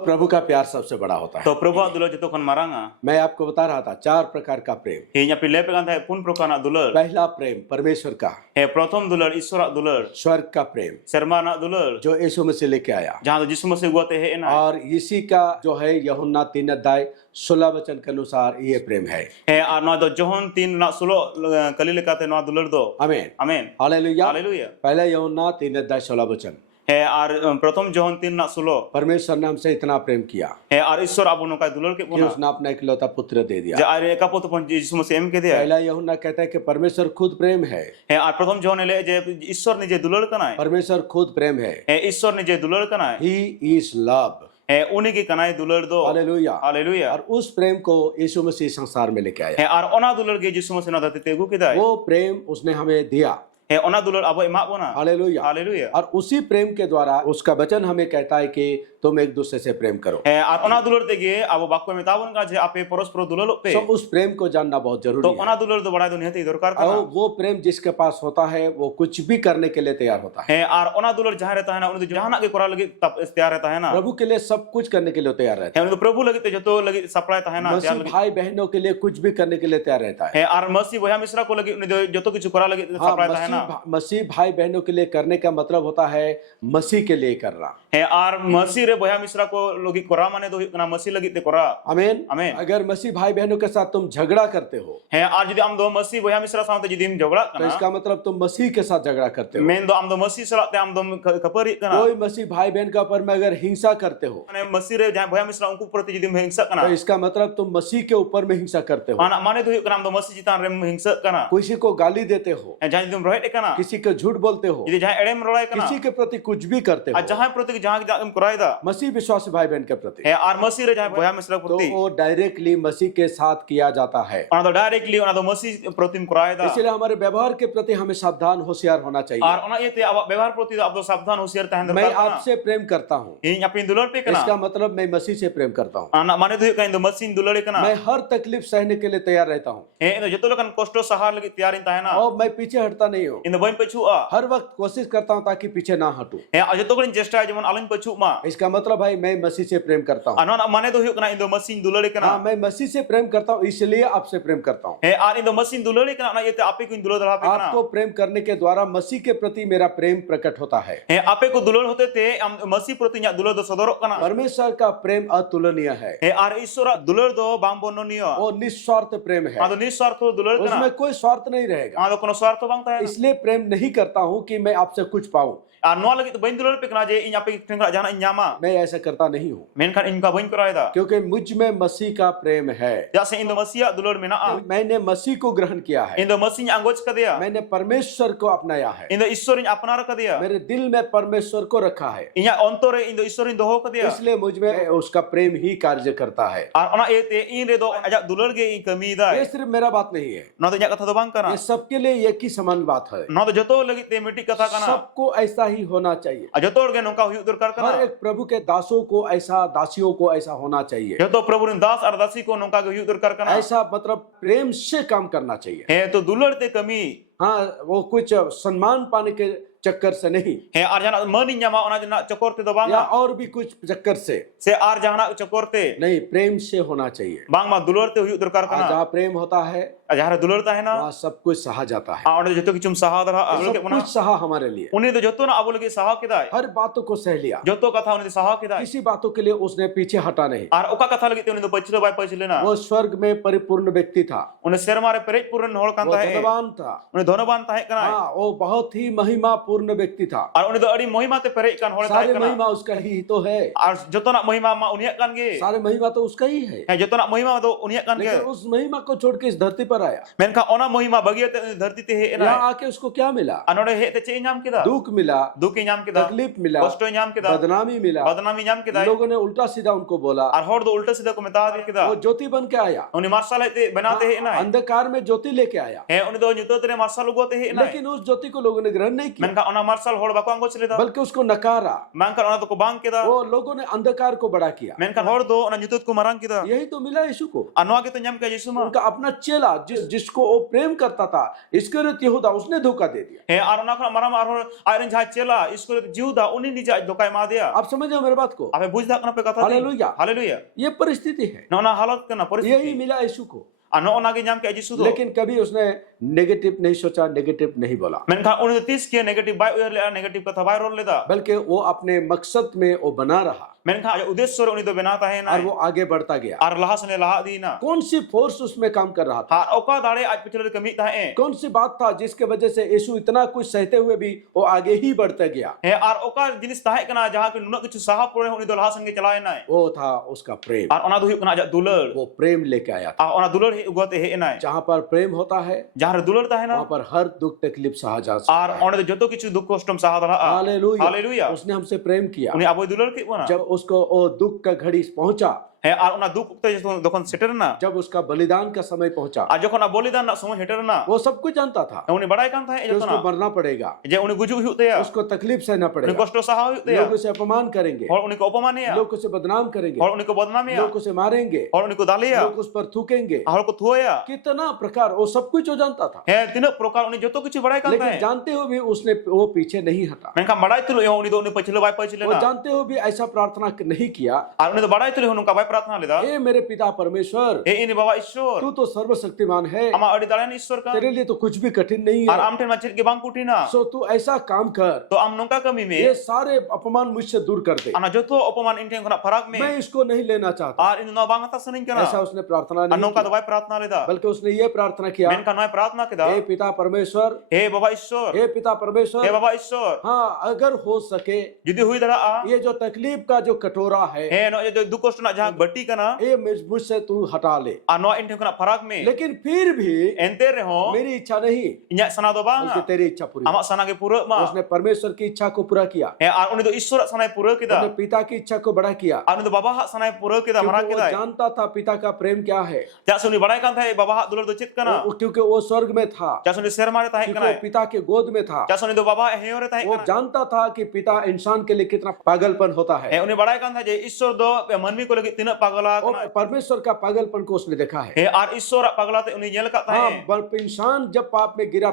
प्रभु का प्यार सबसे बड़ा होता है। तो प्रभु दुलर जतो खन मारांगा मैं आपको बता रहा था 4 प्रकार का प्रेम। हे nya pile pegan tha pun prokana दुलर पहला प्रेम परमेश्वर का, हे प्रथम दुलर ईश्वर दुलर स्वर्ग का प्रेम शर्मा ना दुलर जो यीशु मसीह लेके आया, जहां जिसु मसीह गुआते है ना और इसी का जो है यूहन्ना 3:16 के अनुसार ये प्रेम है। हे आ नो दो जोहन 3 ना 16 कली लेकाते नो दुलर दो आमीन आमेन हालेलुया। हालेलुया पहला यूहन्ना 3:16 हे आर प्रथम जोहन 3 ना 16 परमेश्वर ने हमसे इतना प्रेम किया हे आर ईश्वर आबो नो का दुलर के कि बोना उसने अपना इकलौता पुत्र दे दिया। जे आर एका पोत पन जिसु मसीह एम के दिया पहला यूहन्ना कहता है कि परमेश्वर खुद प्रेम है। हे आर प्रथम जोहन ले जे ईश्वर निजे दुलर कनाय परमेश्वर खुद प्रेम है। हे ईश्वर निजे दुलर कनाय ही इज लव। हे उनी की कनाय दुलर दो हालेलुया। हालेलुया और उस प्रेम को यीशु मसीह संसार में लेके आया। हे आर ओना दुलर के जिसु मसीह ना दते तेगु किदाय वो प्रेम उसने हमें दिया। हे ओना दुलर अब एमा बोना हालेलुया। हालेलुया और उसी प्रेम के द्वारा उसका वचन हमें कहता है कि तुम एक दूसरे से प्रेम करो। हे आर ओना दुलर तेगे अब बाक्य मेतावन का जे आपे परस्पर दुलर पे तो उस प्रेम को जानना बहुत जरूरी तो है। ओना दुलर तो बड़ा तो निहती दरकार और कना वो प्रेम जिसके पास होता है वो कुछ भी करने के लिए तैयार होता है। हे आर ओना दुलर जहां रहता है ना उनी जहां ना के कोरा लगी तब तैयार रहता है ना प्रभु के लिए सब कुछ करने के लिए तैयार रहता हे उनी प्रभु लगी ते जतो लगी सप्लाई ता है ना है। तैयार मसीह लगी भाई बहनों के लिए कुछ भी करने के लिए तैयार रहता है। हे आर मसीह भया मिश्रा को लगी उनी जतो किछु कोरा लगी हाँ, सप्लाई ता है ना मसीह भाई बहनों के लिए करने का मतलब होता है मसीह के लिए करना। हे आर मसीह रे भया मिश्रा को लगी कोरा माने तो ना मसीह लगी ते कोरा आमीन आमीन। अगर मसीह भाई बहनों के साथ तुम झगड़ा करते हो हे आर जदी आम दो मसीह भया मिश्रा साथे जदी हम झगड़ा तो कना इसका मतलब तुम मसीह के साथ झगड़ा करते हो। मेन दो आम दो मसीह सलाते आम दो खपरी कना कोई मसीह भाई बहन का ऊपर में अगर हिंसा करते हो माने मसीह रे जहां भया मिश्रा उनको प्रति जदी हिंसा तो कना इसका मतलब तुम मसीह के ऊपर में हिंसा करते हो। माने तो कना आम दो मसीह चितान रे हिंसा कना किसी को गाली देते हो, जहां जदी रोहित कना किसी को झूठ बोलते हो, जदी जहां एडेम रोड़ाय कना किसी के प्रति कुछ भी करते आ हो जहां प्रति जहां हम करायदा मसीह विश्वासी भाई बहन के प्रति, हे आर मसीह रे जहां भया मिश्रा तो प्रति वो डायरेक्टली मसीह के साथ किया जाता है। ओना दो डायरेक्टली ओना दो मसीह प्रति करायदा इसलिए हमारे व्यवहार के प्रति हमें सावधान होशियार होना चाहिए। और ओना येते अब व्यवहार प्रति अब तो सावधान होशियार तहन मैं दरकार आपसे प्रेम करता हूँ, इन अपनी दुलर पे कना इसका मतलब मैं मसीह से प्रेम करता हूँ। आना माने तो कहीं दो मसीह दुलर कना मैं हर तकलीफ सहने के लिए तैयार रहता हूँ हे इन जतो लकन कष्टो सहार लगी तैयार इन ताहे ना और मैं पीछे हटता नहीं हूँ। इन बइन पछु आ हर वक्त कोशिश करता हूँ ताकि पीछे ना हटूं। हे जतो कन चेष्टा जेमन आलन पछु मा इसका मतलब भाई मैं मसीह से प्रेम करता हूँ। अना माने तो कना इन दो मसीह दुलर कना हाँ, मैं मसीह से प्रेम करता हूँ इसलिए आपसे प्रेम करता हूँ। हे आर इन दो मसीह दुलर कना ना येते आपे को इन दुलर दला पे कना आपको प्रेम करने के द्वारा मसीह के प्रति मेरा प्रेम प्रकट होता है। हे आपे को दुलर होते ते मसीह प्रति nya दुलर दो सदरो कना परमेश्वर का प्रेम अतुलनीय है। हे आर ईश्वर दुलर दो बांग बोननियो वो निस्वार्थ प्रेम है, आदो निस्वार्थ दुलर कना उसमें कोई स्वार्थ नहीं रहेगा। आदो कोनो स्वार्थ बांग ताहे इसलिए प्रेम नहीं करता हूँ कि मैं आपसे कुछ पाऊं। आ नो लगी तो बइन दुलर पे कना जे इन आपे ठेंगा जाना इन्यामा मैं ऐसा करता नहीं हूँ मेनखान इनका बइन करायदा क्योंकि मुझ में मसीह का प्रेम है। जैसे इन दो मसीह दुलर में ना मैंने मसीह को ग्रहण किया है, इन दो मसीह अंगोच कर दिया मैंने परमेश्वर को अपनाया है, इन दो ईश्वर इन अपनार कर दिया मेरे दिल में परमेश्वर को रखा है, इया अंतरे इन दो ईश्वर इन दो कर दिया इसलिए मुझ में उसका प्रेम ही कार्य करता है। और ओना एते इन रे दो अजा दुलर गे इन कमी दा ये सिर्फ मेरा बात नहीं है, न तो इया कथा दो बांग कना ये सबके लिए एक ही समान बात है। न तो जतो लगी ते मिट्टी कथा कना सबको ऐसा ही होना चाहिए। जतो गे नोका हुई दरकार कना हर एक प्रभु के दासों को ऐसा, दासियों को ऐसा होना चाहिए। जतो प्रभु रे दास और दासी को नोका हुई दरकार कना ऐसा मतलब प्रेम से काम करना चाहिए। हे तो दुलर ते कमी हाँ, वो कुछ सम्मान पाने के चक्कर से नहीं हे आर जाना मन इन्यामा ओना जना चकोरते दो या बांगा और भी कुछ चक्कर से आर जाना चकोरते नहीं, प्रेम से होना चाहिए। बांग मा दुलर ते हुई दरकार कना जहाँ प्रेम होता है जहां दुलरता है ना वहाँ सब कुछ सहा जाता है। आ ओने जतो किचुम सहा दरा सब के कुछ बना सहा हमारे लिए, उन्हें तो जतो ना अब लगे सहा किदाय हर बातों को सह लिया, जतो कथा उन्हें सहा किदाय किसी बातों के लिए उसने पीछे हटा नहीं। और ओका कथा लगे उन्हें तो पछले बाय पछले ना वो स्वर्ग में परिपूर्ण व्यक्ति था, उन्हें शेर मारे पेरेज पूर्ण होल वो कांता है धनवान था, उन्हें धनवान ताहे कना हाँ, वो बहुत ही महिमा पूर्ण व्यक्ति था। और उन्हें तो अड़ी महिमा ते पेरेज कान होल ताहे सारे कना महिमा उसका ही तो है, और जतो ना महिमा मा उन्हें कान गे सारे महिमा तो उसका ही है, जतो ना महिमा तो उन्हें कान गे लेकिन उस महिमा को छोड़ के इस धरती पर आया। मेनका ओना महिमा बगिए ते धरती ते हे ना यहाँ आके उसको क्या मिला? अनोडे हे ते चे नाम किदा दुख मिला, दुख नाम किदा तकलीफ मिला, कष्ट नाम किदा बदनामी मिला, बदनामी नाम किदा लोगों ने उल्टा सीधा उनको बोला। और होड़ दो उल्टा सीधा को मेता दे किदा वो ज्योति बन के आया, उन्हें मार्शल ते बनाते हे ना अंधकार में ज्योति लेके आया, हे उन्हें दो जुतो तेरे मार्शल उगोते हे ना लेकिन उस ज्योति को लोगों ने ग्रहण नहीं किया, मेनका ओना मार्शल होड़ बाको अंगो चले दा बल्कि उसको नकारा। मांकर ओना तो को बांग किदा वो लोगों ने अंधकार को बड़ा किया। मेनका होड़ दो ओना जुतो को मारांग किदा यही तो मिला यीशु को, अनवा के तो नाम के यीशु मा उनका अपना चेला जिसको वो प्रेम करता था, इस्करियोत यहूदा, उसने धोखा दे दिया। he ar ona khona maram ar arin jha chela iskor jiuda uni nije aj dokai ma dia आप समझ रहे हो मेरे बात को? abe bujda kana pe katha hallelujah. hallelujah ये परिस्थिति है, no na halat kana यही परिस्थिति मिला यीशु को, ano ona ge nyam ke jisu do लेकिन कभी उसने नेगेटिव नहीं सोचा, नेगेटिव नहीं बोला, menkha uni tis ke negative bai uyer le negative katha bai rol leda बल्कि वो अपने मकसद में वो बना रहा menkha aj uddeshyo re uni do benata hai और na वो आगे बढ़ता गया। ar laha sane laha di na कौन सी फोर्स उसमें काम कर रहा था? ha oka dare aj pichle re kami ta hai कौन सी बात था जिसके वजह से यीशु इतना कुछ सहते हुए भी वो आगे ही बढ़ता गया? he ar oka jinis tahe kana jaha ke nunak kichu saha pore uni do laha sange chalai na वो था उसका प्रेम। ar ona do huyuk kana aj dulur वो प्रेम लेके आया था। ona dulur hi ugote he na जहाँ पर प्रेम होता है jaha re dulur ta hai na वहाँ पर हर दुख तकलीफ सहा जा सकता ar है। ona do joto kichu dukh kostom saha dala hallelujah. hallelujah उसने हमसे प्रेम किया। uni aboy dulur ki bona जब उसको वो दुख का घड़ी पहुंचा, he ar ona dukh ukte jokhon seter na जब उसका बलिदान का समय पहुंचा, ar jokhon bolidan na somoy heter na वो सब कुछ जानता था uni badai kan thae कि उसको jotona मरना पड़ेगा, je uni guju huyuk te ya उसको तकलीफ सहना uni पड़ेगा, kosto saha huyuk te लोग ya उसे अपमान करेंगे, hor uni ko opomane ya लोग उसे बदनाम करेंगे, hor uni ko badnam ya लोग उसे मारेंगे, hor uni ko dale ya लोग उस पर थूकेंगे, hor ko thuo ya कितना प्रकार, वो सब कुछ वो जानता था। he tinak prokar uni joto kichu badai kan लेकिन thae जानते हुए भी उसने वो पीछे नहीं हटा, menkha badai tulu ya uni do uni pachile bai pachile वो na जानते हुए भी ऐसा प्रार्थना नहीं किया, ar uni do badai tulu unu ka bai प्रार्थना leda हे मेरे पिता परमेश्वर, he ini baba ishwar तू तो सर्वशक्तिमान है, ama adi dalan ishwar ka तेरे लिए तो कुछ भी कठिन नहीं ar है, am ten machet ke bang kutina सो तू ऐसा काम कर, to am nongka kami me ये सारे अपमान मुझसे दूर कर दे, ana joto opoman inten khona farak me मैं इसको नहीं लेना चाहता। ar inu no bang ata saning kana ऐसा उसने प्रार्थना ar नहीं nongka do किया, bai प्रार्थना leda बल्कि उसने ये प्रार्थना किया, menkha noy प्रार्थना keda हे पिता परमेश्वर, he baba ishwar हे पिता he परमेश्वर, baba ishwar हाँ अगर हो सके judi hui dara a ये जो तकलीफ का जो कटोरा है, he no je dukh kosto na jaha bati kana ये मुझसे तू हटा ले, ar no inten khona farak me लेकिन फिर भी ente reho मेरी इच्छा नहीं inya sana do बल्कि banga तेरी इच्छा पूरी हो। amak sana ge pura ma उसने परमेश्वर की इच्छा को पूरा किया, he ar uni do ishwar sana pura उसने keda पिता की इच्छा को बड़ा किया, ar uni do baba ha sana pura keda mara क्योंकि वो keda जानता था पिता का प्रेम क्या है, ja suni badai kan thae baba ha dulur do chit kana क्योंकि वो स्वर्ग में था, ja suni ser mare tahe क्योंकि वो kana पिता के गोद में था, ja suni do baba he ore tahe वो kana जानता था कि पिता इंसान के लिए कितना पागलपन होता है, he uni badai kan thae je ishwar do manmi ko lagi tinak pagala और kana परमेश्वर का पागलपन को उसने देखा है। he ar ishwar pagala te uni nyel ka हाँ, tahe इंसान जब पाप में गिरा,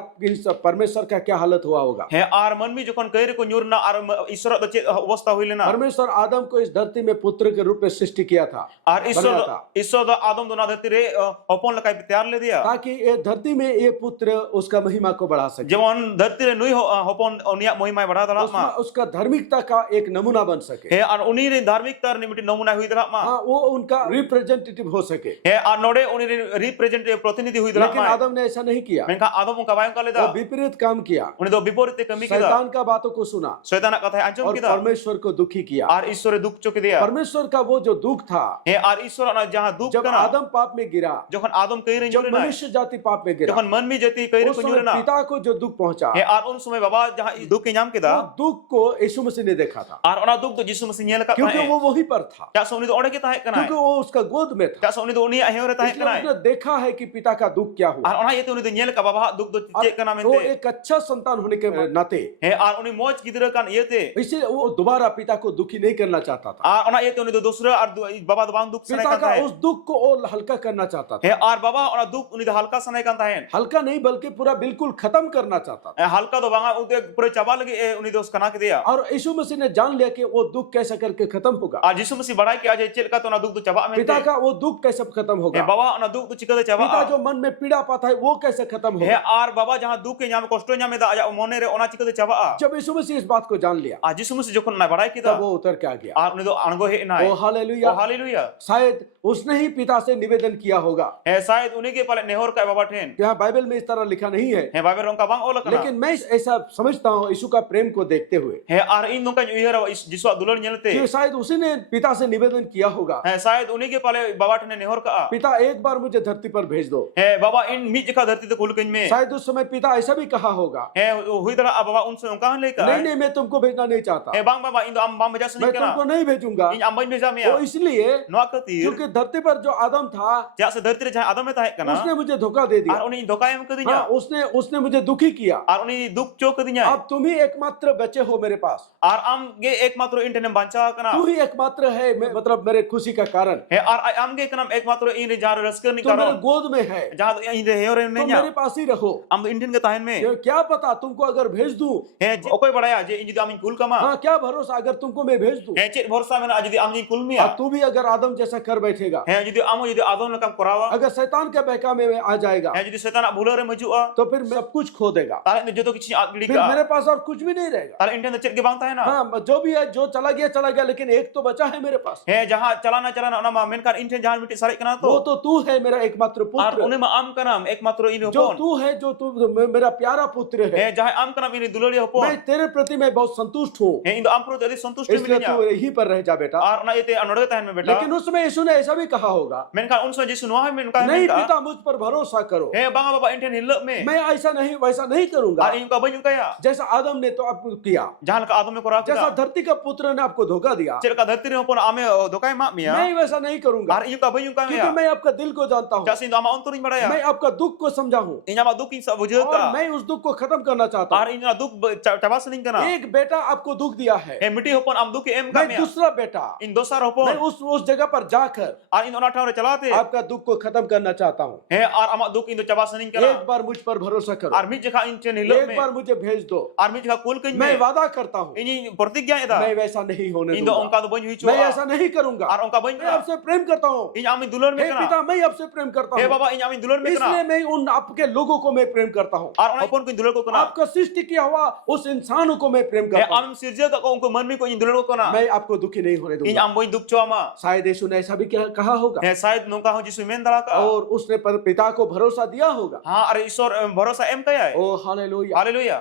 परमेश्वर का क्या हालत हुआ होगा? he ar manmi jokhon kaire ko nyurna ar ishwar do chit obostha huilena परमेश्वर आदम को इस धरती में पुत्र के रूप में सृष्टि किया था, ar बनाया था, ishwar do adam do na dhati re opon lakai tyar le dia ताकि ये धरती में ये पुत्र उसका महिमा को बढ़ा सके, jemon dhati re nui hopon oniya mohimai badha dala ma उसका धार्मिकता का एक नमूना बन सके, he ar uni re dharmikta ni miti namuna hui dala ma हाँ वो उनका रिप्रेजेंटेटिव हो सके। he ar node uni representative protinidhi hui dala लेकिन ma आदम ने ऐसा नहीं किया, menkha adam ka bayang ka वो leda विपरीत काम किया, uni do biporite kami kida शैतान का बातों को सुना shaytana katha anjom और kida परमेश्वर को दुखी किया। ar ishwar dukh chok dia परमेश्वर का वो जो दुख था, he ar ishwar na jaha dukh जब kana आदम पाप में गिरा, jokhon adam kaire जब nyurena मनुष्य जाति पाप में गिरा, jokhon manmi jati kaire उस ko समय nyurena पिता को जो दुख पहुंचा, he ar un sumay baba jaha dukh ke nyam वो kida दुख को यीशु मसीह ने देखा था, ar ona dukh do jisu masih nyel ka क्योंकि tahe वो वहीं पर था, ja so uni do ode ke tahe kana क्योंकि वो उसका गोद में था, ja so uni do uni he ore tahe इसलिए kana उसने देखा है कि पिता का दुख क्या हुआ, ar ona yete uni do nyel ka baba dukh do और che kana वो mente एक अच्छा संतान होने के नाते he ar uni moj gidra kan yete इसीलिए वो दोबारा पिता को दुखी नहीं करना चाहता था, ar ona yete uni do dusra ar baba do bang dukh sanai पिता kan का tahe उस दुख को और हल्का करना चाहता था, he ar baba ona dukh uni do halka sanai kan tahe हल्का नहीं बल्कि पूरा बिल्कुल खत्म करना चाहता था। halka do banga ude pure chaba lagi uni do kana ke dia और यीशु मसीह ने जान लिया कि वो दुख कैसे करके खत्म होगा, ar jisu masih badai ke aje chel ka to ona dukh do chaba पिता mente का वो दुख कैसे खत्म he होगा, baba ona dukh do chikade chaba पिता जो मन में पीड़ा पाता है वो कैसे खत्म he होगा। ar baba jaha dukh ke nyam kosto nyam da aja mone re ona chikade chaba जब यीशु मसीह इस बात को जान लिया, ar jisu masih jokhon na badai तब kida वो उतर के आ गया। ar uni do ango he nai oh hallelujah, oh hallelujah शायद उसने ही पिता से निवेदन किया होगा। he शायद uni ke pale nehor ka baba ten यहाँ बाइबल में इस तरह लिखा नहीं है, he babe rong ka bang ola kana लेकिन मैं ऐसा समझता हूँ यीशु का प्रेम को देखते हुए he ar in nong ka uyera jisu dulur nyelte कि शायद उसी ने पिता से निवेदन किया होगा, he शायद uni ke pale baba ten nehor ka पिता एक बार मुझे धरती पर भेज दो। he baba in mi jaka dharti te kul kin me शायद उस समय पिता ऐसा भी कहा होगा, he hui dara baba un se ka le ka नहीं नहीं मैं तुमको भेजना नहीं चाहता, he bang baba in do am bang beja मैं suni kana तुमको नहीं भेजूंगा। in am bang beja me वो इसलिए no akatir क्योंकि धरती पर जो आदम था ja se dharti re jaha adam me tahe kana उसने मुझे धोखा दे ar दिया, uni doka em kadinya हाँ, उसने मुझे दुखी किया। ar uni dukh chok kadinya अब तुम ही एकमात्र बचे हो मेरे पास, ar am ge ekmatro intene bancha kana तू ही एकमात्र है, मतलब मेरे खुशी का कारण he ar amge kanam ekmatro in jar raskar ni तुम मेरे karam गोद में है, jahat in de heore तुम nenya मेरे पास ही रहो। am do indian ke tahen me ये क्या पता तुमको अगर भेज दूं, he okoy badaya je in jodi am kul kama हाँ क्या भरोसा अगर तुमको मैं भेज दूं, he chet bhorsa mena jodi am kul और miya तू भी अगर आदम जैसा कर बैठेगा, he jodi adon lekam korawa अगर शैतान के बहकावे में आ जाएगा, he jodi setan bulore majua तो फिर मैं सब कुछ खो देगा, tale joto kichi ad gidi फिर ka मेरे पास और कुछ भी नहीं रहेगा। tale indian de chet ge bang tahena हाँ जो भी है, जो चला गया, लेकिन एक तो बचा है मेरे पास, he jaha chalana ona ma menkan indian jahan miti sarik kana वो to तो तू है मेरा एकमात्र ar पुत्र, une ma am kanam ekmatro in जो hopon तू है, जो तू मेरा प्यारा पुत्र है, he jaha am kanam in dulori hopon मैं तेरे प्रति मैं बहुत संतुष्ट हूँ, he indo am pro jadi santushti इसलिए milinya तू यहीं पर रह जा बेटा। ar ona ite anode tahen me beta लेकिन उसमें यीशु ने ऐसा भी कहा होगा, menkan unso jisu noa menkan नहीं menka पिता मुझ पर भरोसा करो, he banga baba indian hillo me मैं ऐसा नहीं वैसा नहीं करूंगा ar in ka banyu kaya जैसा आदम ने तो आपको किया, jahan ka adom me kora जैसा kita धरती का पुत्र ने आपको धोखा दिया, chet ka dharti re hopon ame dokai ma miya मैं वैसा नहीं करूंगा, ar in ka banyu ka क्योंकि me मैं आपका दिल को जानता हूँ, jasin do ama ontoring badaya मैं आपका दुख को समझा हूँ, inya ma dukin sa और bujeta मैं उस दुख को खत्म करना चाहता ar हूँ। inya duk tabasning kana एक बेटा आपको दुख दिया है, he miti hopon am duki em ka मैं me दूसरा बेटा in dosar मैं hopon उस जगह पर जाकर ar in ona thawre chalate आपका दुख को खत्म करना चाहता हूँ। he ar ama duk indo tabasning kana एक बार मुझ पर भरोसा करो, ar mi jekha in chen hillo एक me बार मुझे भेज दो, ar mi jekha kul kin मैं me वादा करता हूँ ini pratigya ida मैं वैसा नहीं होने indo दूंगा, onka do banyu hicho मैं ऐसा नहीं करूंगा, ar onka banyu मैं आपसे प्रेम करता हूँ, inya ami dulor me हे kana पिता मैं आपसे प्रेम करता he हूँ, baba inya ami dulor me इसलिए kana मैं उन आपके लोगों को मैं प्रेम करता हूँ, ar ona hopon ko dulor ko kana आपका सृष्टि किया हुआ उस इंसानों को मैं प्रेम he करता हूँ, am sirja ka ko unko manmi ko in dulor ko kana मैं आपको दुखी नहीं होने inya दूंगा। am boy duk cho ama शायद यीशु ने ऐसा भी कहा होगा, he शायद नौका हो जिसु मेन दला का और उसने पिता को भरोसा दिया होगा। हाँ अरे ईश्वर भरोसा एम कया है ओ हालेलुया, हालेलुया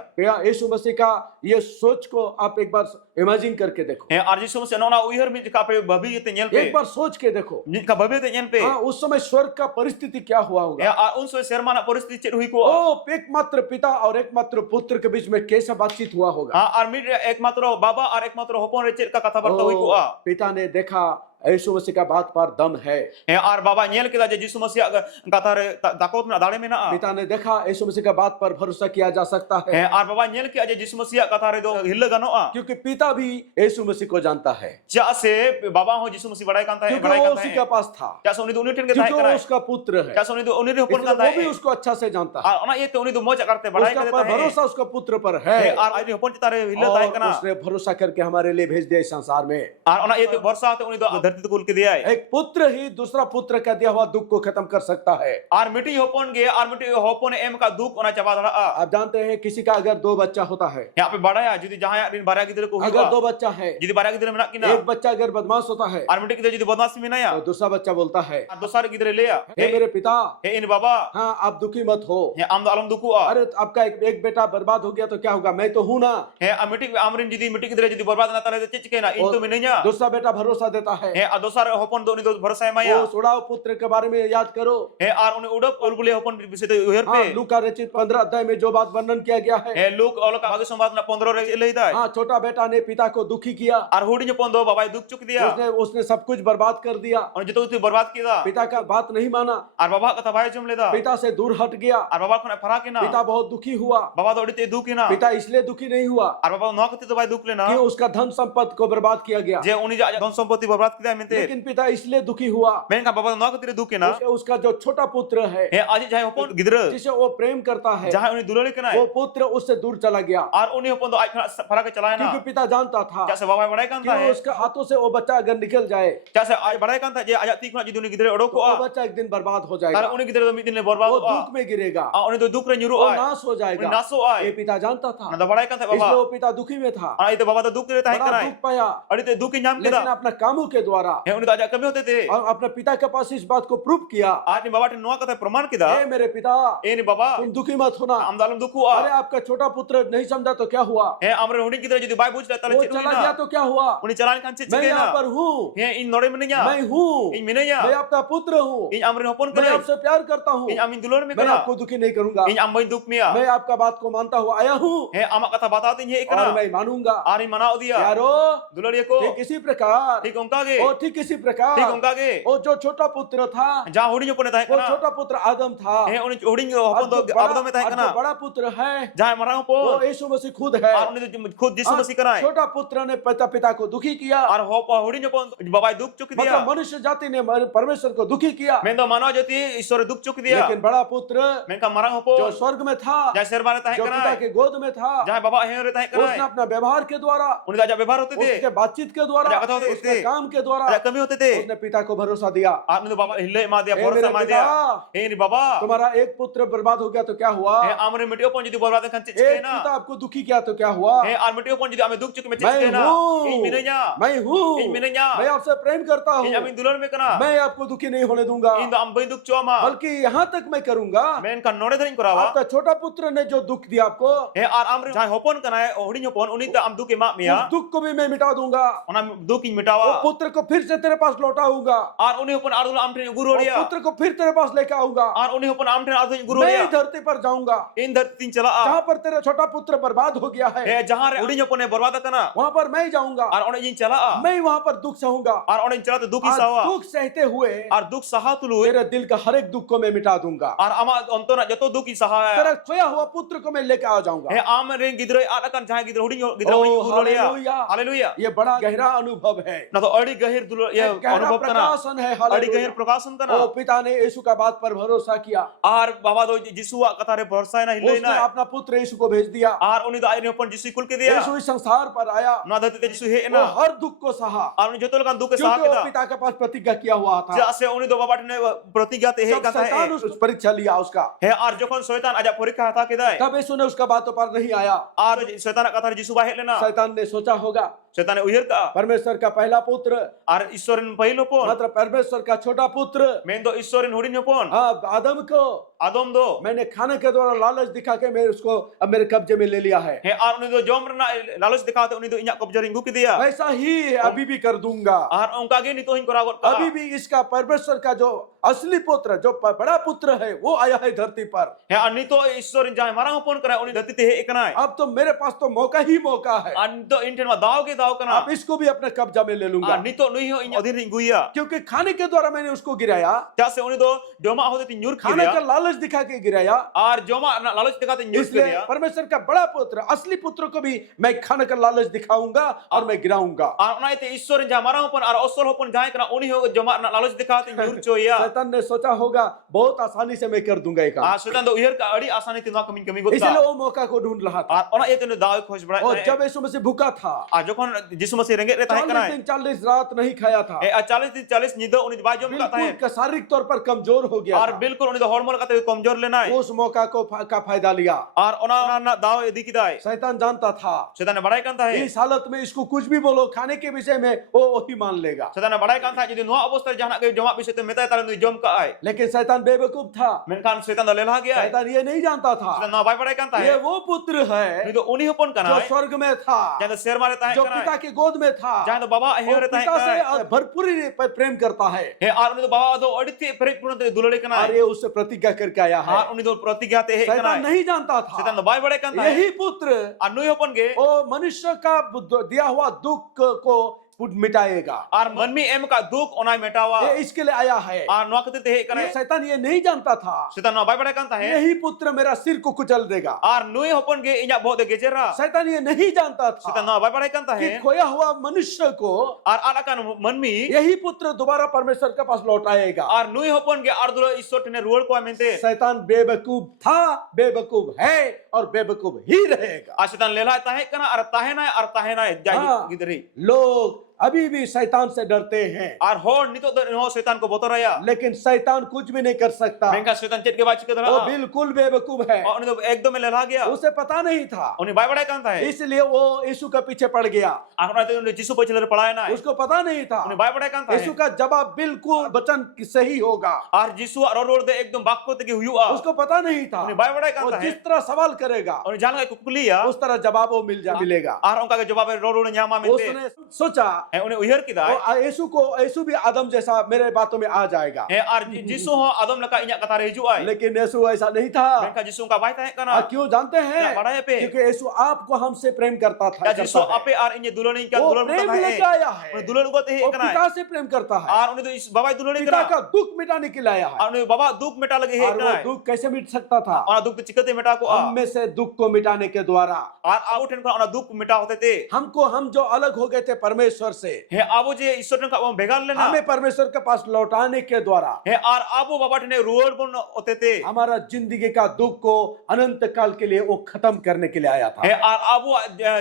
यीशु मसीह का ये सोच को आप एक बार इमेजिन करके देखो, हे आर जिसु से नोना उइहर में का पे भभी ते नेल पे एक बार सोच के देखो, का भभी ते नेल पे हाँ उस समय स्वर्ग का परिस्थिति क्या हुआ हे होगा। आ उन सो शर्माना परिस्थिति चेत हुई को ओ एकमात्र पिता और एकमात्र पुत्र के बीच में कैसा बातचीत हुआ होगा। हाँ आर मिड एकमात्र बाबा और एकमात्र होपन रे चेत का कथा बर्ता हुई को पिता ने देखा यीशु मसीह का बात पर दम है, हे आर बाबा नेल के जे जिसु मसीह कथा रे दाकोत में दाड़े में ना पिता ने देखा यीशु मसीह का बात पर भरोसा किया जा सकता है, हे आर बाबा नेल के जे जिसु मसीह कथा रे दो हिल गनो क्योंकि पिता भी यीशु मसीह को जानता है, जा से बाबा हो जिसु मसीह बड़ाई कांता है क्योंकि बड़ाई वो कांता उसी है के पास था, जा सोनी दो उनिटन के क्योंकि ताई वो करा उसका पुत्र है, जा सोनी दो उनिर होपन इसलिए कांता वो भी है उसको अच्छा से जानता है, और ना ये तो उनी दो मौज करते बड़ाई उसका करता है भरोसा उसका पुत्र पर है, और आई होपन तारे हिल ताई और कना उसने भरोसा करके हमारे लिए भेज दिया इस संसार में। और ना ये तो वर्षा आते उनी दो धरती तो कुल के दिया है एक पुत्र ही दूसरा पुत्र का दिया हुआ दुख को खत्म कर सकता है। और मिट्टी होपन गे और मिट्टी होपन एम का दुख ओना चबा दड़ा आप जानते हैं किसी का अगर 2 बच्चा होता है, यहाँ पे बड़ा है जुदी जहां दिन बारह गिदरे को अगर 2 बच्चा है, जुदी बारह गिदरे में ना कि ना एक बच्चा अगर बदमाश होता है और मिट्टी गिदरे जुदी बदमाशी में ना या तो दूसरा बच्चा बोलता है और दूसरा गिदरे ले या हे मेरे पिता, हे इन बाबा हाँ आप दुखी मत हो, हे आम आलम दुखु अरे आपका एक बेटा बर्बाद हो गया तो क्या होगा, मैं तो हूं ना। हे मिट्टी आमरिन जुदी मिट्टी गिदरे जुदी बर्बाद ना तले चिचके ना इन तो में नहीं दूसरा बेटा भरोसा देता है, हे और दूसरा होपन दो दो भरोसा है माया उस उड़ाव पुत्र के बारे में याद करो, हे और उन्हें उड़प उलबुले होपन विषय तो उहर पे लूका रचित 15 अध्याय में जो बात वर्णन किया गया है, हे लोग और का आगे संवाद ना 15 रे ले दा हाँ छोटा बेटा ने पिता को दुखी किया, और हुडी ने 15 बाबा दुख चुक दिया उसने सब कुछ बर्बाद कर दिया, और जो तो बर्बाद किया पिता का बात नहीं माना और बाबा का तबाय जुम लेदा पिता से दूर हट गया, और बाबा को फरा के ना पिता बहुत दुखी हुआ, बाबा तो अड़ते दुख ना पिता इसलिए दुखी नहीं हुआ और बाबा नौ कते तबाय दुख लेना कि उसका धन संपत्ति को बर्बाद किया गया, जे उनी धन संपत्ति बर्बाद किया मेनते लेकिन पिता इसलिए दुखी हुआ मैंने कहा बाबा नौ कते दुख ना उसका जो छोटा पुत्र है हे आज जाय होपन गिदर जिसे वो प्रेम करता है, जहां उनी दुलड़ी के ना वो पुत्र उससे दूर चला गया, और उनी होपन तो आज फरा के चलाए ना क्योंकि पिता जानता था जैसे बाबा बड़ाई कांता कि है उसका हाथों से वो बच्चा अगर निकल जाए जैसे आज बड़ाई कांता जे आज तीखना जी दुनी गिदर ओडो तो को वो बच्चा एक दिन बर्बाद हो और जाएगा, उनी गिदर तो मिदिन ले बर्बाद वो हुआ दुख में गिरेगा, और उनी तो दुख रे न्यूरो वो आए नाश हो जाएगा, नासो आए ये पिता जानता था, ना बड़ाई कांता बाबा इसलिए वो पिता दुखी में था, और ये तो बाबा तो दुख रहता है बड़ा कराए दुख पाया, अरे तो दुख ही नाम लेकिन केदा अपना कामों के द्वारा हे उनी तो आज कमी होते थे और अपने पिता के पास इस बात को प्रूव किया, आज ने बाबा ने नोआ कथा प्रमाण किदा हे मेरे पिता ए ने बाबा तुम दुखी मत होना, आमदालम दुख हुआ अरे आपका छोटा पुत्र नहीं समझा तो क्या हुआ, हे हमरे हुडी गिदर जदी बाय बुझ रहता वो ले चला गया तो क्या हुआ, उनी चलान कांचे मैं चिके यहाँ ना पर हूँ, हे इन नोड़े में नहीं मैं हूँ, इन मिनया मैं आपका पुत्र हूँ, इन हमरे होपन मैं करे आपसे प्यार करता हूँ, इन अमिन दुलोर में मैं करा आपको दुखी नहीं करूंगा, इन अम्बई दुख मिया मैं आपका बात को मानता हुआ आया हूँ हे आमा कथा बताते हैं और एकना मैं मानूंगा। आरी मनाओ दिया यारो दुलोड़िए को ठीक इसी प्रकार ठीक उनका गे वो वो ठीक इसी प्रकार ठीक उनका के वो जो छोटा पुत्र था जहां हुडी nyopone tahe वो kana छोटा पुत्र आदम था he uni huडी hopon do abdo me tahe और kana जो बड़ा पुत्र है जहां marang वो hopon यीशु मसीह खुद है ar uni khud jisu और masih kana छोटा पुत्र ने पिता को दुखी किया ar huडी nyopon babai duk chuk diya मतलब मनुष्य जाति ने परमेश्वर को दुखी किया mendo manav jati ishwar duk chuk diya लेकिन बड़ा पुत्र menka marang जो hopon स्वर्ग में था जहां ser mare tahe जो पिता kana के गोद में था जहां baba he re tahe उसने kana अपना व्यवहार के द्वारा uni da व्यवहार होते थे उसके बातचीत के द्वारा क्या कथा होते उसके थे? काम के द्वारा ada kami होते थे उसने पिता को भरोसा दिया आपने तो बाबा हिले मा दिया हे भरोसा मेरे मा दिया पिता, हे ni baba तुम्हारा एक पुत्र बर्बाद हो गया तो क्या हुआ हे amre mitio pon jadi berbadan kan cek एक na पिता आपको दुखी किया तो क्या हुआ हे ar mitio pon jadi ame duk cuk me cek मैं na हूँ in minanya मैं हूँ in minanya मैं आपसे प्रेम करता हूँ in amin dulur me kana मैं आपको दुखी नहीं होने दूंगा in do ambai duk choma बल्कि यहाँ तक मैं करूंगा men kan nore dharin korawa आपका छोटा पुत्र ने जो दुख दिया आपको he ar amre jai hopon kana hodi nyopon uni ta am duk e ma mia उस दुख को भी मैं मिटा दूंगा ona duk in वो mitawa पुत्र को फिर से तेरे पास लौटाऊंगा ar uni hopon ar dul amtre guru और dia पुत्र को फिर तेरे पास लेकर आऊंगा ar uni hopon amtre ar dul guru मैं dia धरती पर जाऊंगा in धरती चला जहाँ पर तेरा छोटा पुत्र बर्बाद हो गया है he जहां re hodi nyopon e berbadan kana वहाँ पर मैं जाऊंगा ar ona jin chala मैं वहाँ पर दुख सहूंगा ar ona jin chala to duk और isawa दुख सहते हुए ar duk saha tului तेरे दिल का हर एक दुख को मैं मिटा दूंगा ar ama ontona joto duk isaha तेरा खोया हुआ पुत्र को मैं लेकर आ जाऊंगा he am re gidra ar akan jahai gidra hodi gidra hodi guru dia hallelujah haleluya ये बड़ा गहरा अनुभव है na to adi gahir dul ye गहरा अनुभव kana प्रकाशन है adi hallelujah gahir prakashan kana ओ पिता ने यीशु का बात पर भरोसा किया ar baba do jisu wa kata re bharsa na hillai उसने na अपना पुत्र यीशु को भेज दिया ar uni do aire upon jisu kul ke dia यीशु इस संसार पर आया na dhati te jisu he वो na हर दुख को सहा ar uni joto kan duk ke saha क्योंकि वो kita पिता के पास प्रतिज्ञा किया हुआ था ja se uni do baba ne pratigya te he जब kata शैतान he उस परीक्षा लिया उसका he ar jokhon shaitan aja porikha hata kedai तब यीशु ने उसका बातों पर नहीं आया ar shaitan kata re jisu ba he lena शैतान ने सोचा होगा shaitan uyir ka परमेश्वर का पहला पुत्र ar iswarin pahilo pon मतलब परमेश्वर का छोटा पुत्र men do iswarin hodi nyopon हाँ आदम को adom do मैंने खाने के द्वारा लालच दिखा के मैं उसको अब मेरे कब्जे में ले लिया है he ar uni do jom rena lalos dikhate uni do inya kobjar ringu ke dia वैसा ही अभी भी कर दूंगा ar onka ge ni to hin koragot ka अभी भी इसका परमेश्वर का जो असली पुत्र जो बड़ा पुत्र है वो आया है धरती पर he ar ni to iswarin jai marang upon kara uni dhati te he ekanai अब तो मेरे पास तो मौका ही मौका है an to inten ma daw ke daw kana अब इसको भी अपने कब्जा में ले लूंगा ar ni to nui ho inya odin ringuya क्योंकि खाने के द्वारा मैंने उसको गिराया ja se uni do joma hode tin nyur खाने का kiya लालच दिखा के गिराया ar joma lalos dikhate nyur ke इसलिए dia परमेश्वर का बड़ा पुत्र असली पुत्र को भी मैं खाने का लालच दिखाऊंगा और मैं गिराऊंगा ar ona ite iswarin jai marang upon ar osol upon jai kana uni ho joma lalos dikhate nyur choya शैतान ने सोचा होगा बहुत आसानी से मैं कर दूंगा ये काम ar shaitan do uyir ka adi asani tin kamin kamin इसलिए gotta वो मौका को ढूंढ रहा था ar ona ite ne daw khoj bra और जब यीशु मसीह भूखा था ar jokhon jisu masih rengek re tahe 40 kana दिन 40 रात नहीं खाया था e 40 दिन 40 nido uni ba jom ka tahe बिल्कुल शारीरिक तौर पर कमजोर हो गया ar था। bilkul uni do hormone kate komjor lena hai उस मौका को का फायदा लिया ar ona na daw edi kidai शैतान जानता था shaitan ne badai kan tahe इस हालत में इसको कुछ भी बोलो खाने के विषय में वो वही मान लेगा shaitan ne badai kan tahe jodi noa obostha jahanak ge joma bisete metai taran du jom ka ai लेकिन शैतान बेवकूफ था menkan shaitan do lela gaya शैतान ये नहीं जानता था shaitan no bai badai kan tahe ये वो पुत्र है ni do uni hopon kana जो स्वर्ग में था jahan do ser mare tahe जो kana पिता के गोद में था jahan do baba वो he re tahe पिता kana से भरपूरी प्रेम करता है he ar uni do baba do adite paripurna te dulale kana और ये उससे प्रतिज्ञा करके आया है ar uni do pratigya te he kana शैतान नहीं जानता था shaitan do bai badai kan tahe यही पुत्र ar nui hopon ge वो मनुष्य का दिया हुआ दुख को मिटाएगा ar manmi em ka duk onai metawa ये इसके लिए आया है ar noa kate te he kana ये शैतान ये नहीं जानता था shaitan no bai badai kan tahe यही पुत्र मेरा सिर को कुचल देगा ar nui hopon ge inya boh de gejera शैतान ये नहीं जानता shaitan था no bai badai kan कि tahe खोया हुआ मनुष्य को ar akan manmi यही पुत्र दोबारा परमेश्वर के पास लौटाएगा ar nui hopon ge ar dulo isot ne ruol ko amente शैतान बेवकूफ था बेवकूफ है और बेवकूफ ही रहेगा a shaitan lela tahe kana ar tahe na jai हाँ। gidri लोग अभी भी शैतान से डरते हैं ar hor nito do no shaitan ko botoraya लेकिन शैतान कुछ भी नहीं कर सकता menka shaitan chet ke bachi ke वो dara बिल्कुल बेवकूफ है और उन्हें एकदम lela gaya उसे पता नहीं था उन्हें bai badai kan tahe इसलिए वो यीशु के पीछे पड़ गया ar te unhe jisu pachile padaya na उसको पता नहीं था उन्हें bai badai kan tahe यीशु का जवाब बिल्कुल वचन सही होगा ar jisu ar ror de ekdom bakko te huyu a उसको पता नहीं था उन्हें bai badai kan वो tahe जिस तरह सवाल करेगा और जान का कुकुलिया उस तरह जवाब वो मिलेगा ar onka ke jawab ror nyama mente उसने सोचा उन्हें उयहर किदा और यीशु भी आदम जैसा मेरे बातों में आ जाएगा, आर जिसु हो आदम लका इnya kata re hijui लेकिन यीशु ऐसा नहीं था। मेनका जिसु का बाय ताहे kana क्यों जानते हैं? क्या बड़ा है पे? क्योंकि यीशु आपको हमसे प्रेम करता था, या जिसु करता है। ape ar inya duloni ka वो dulon प्रेम ka लेके hai आया है, उन्हें दुल्हन को ते वो kana पिता से प्रेम करता है, आर उन्हें तो इस बाबा दुल्हन पिता kana का दुख मिटाने के लिए आया है। और उन्हें बाबा दुख मिटा लगे है और वो kana दुख कैसे मिट सकता था? और दुख तो चिकते मिटा को हम में से दुख को मिटाने के द्वारा। और आउट को और दुख मिटा होते थे हम जो अलग हो गए थे परमेश्वर से, हे आबो जे ईश्वर का भेगार लेना हमें परमेश्वर के पास लौटाने के द्वारा हे और आबो बाबा ने रोड बन होते थे हमारा जिंदगी का दुख को अनंत काल के लिए वो खत्म करने के लिए आया था। हे और आबो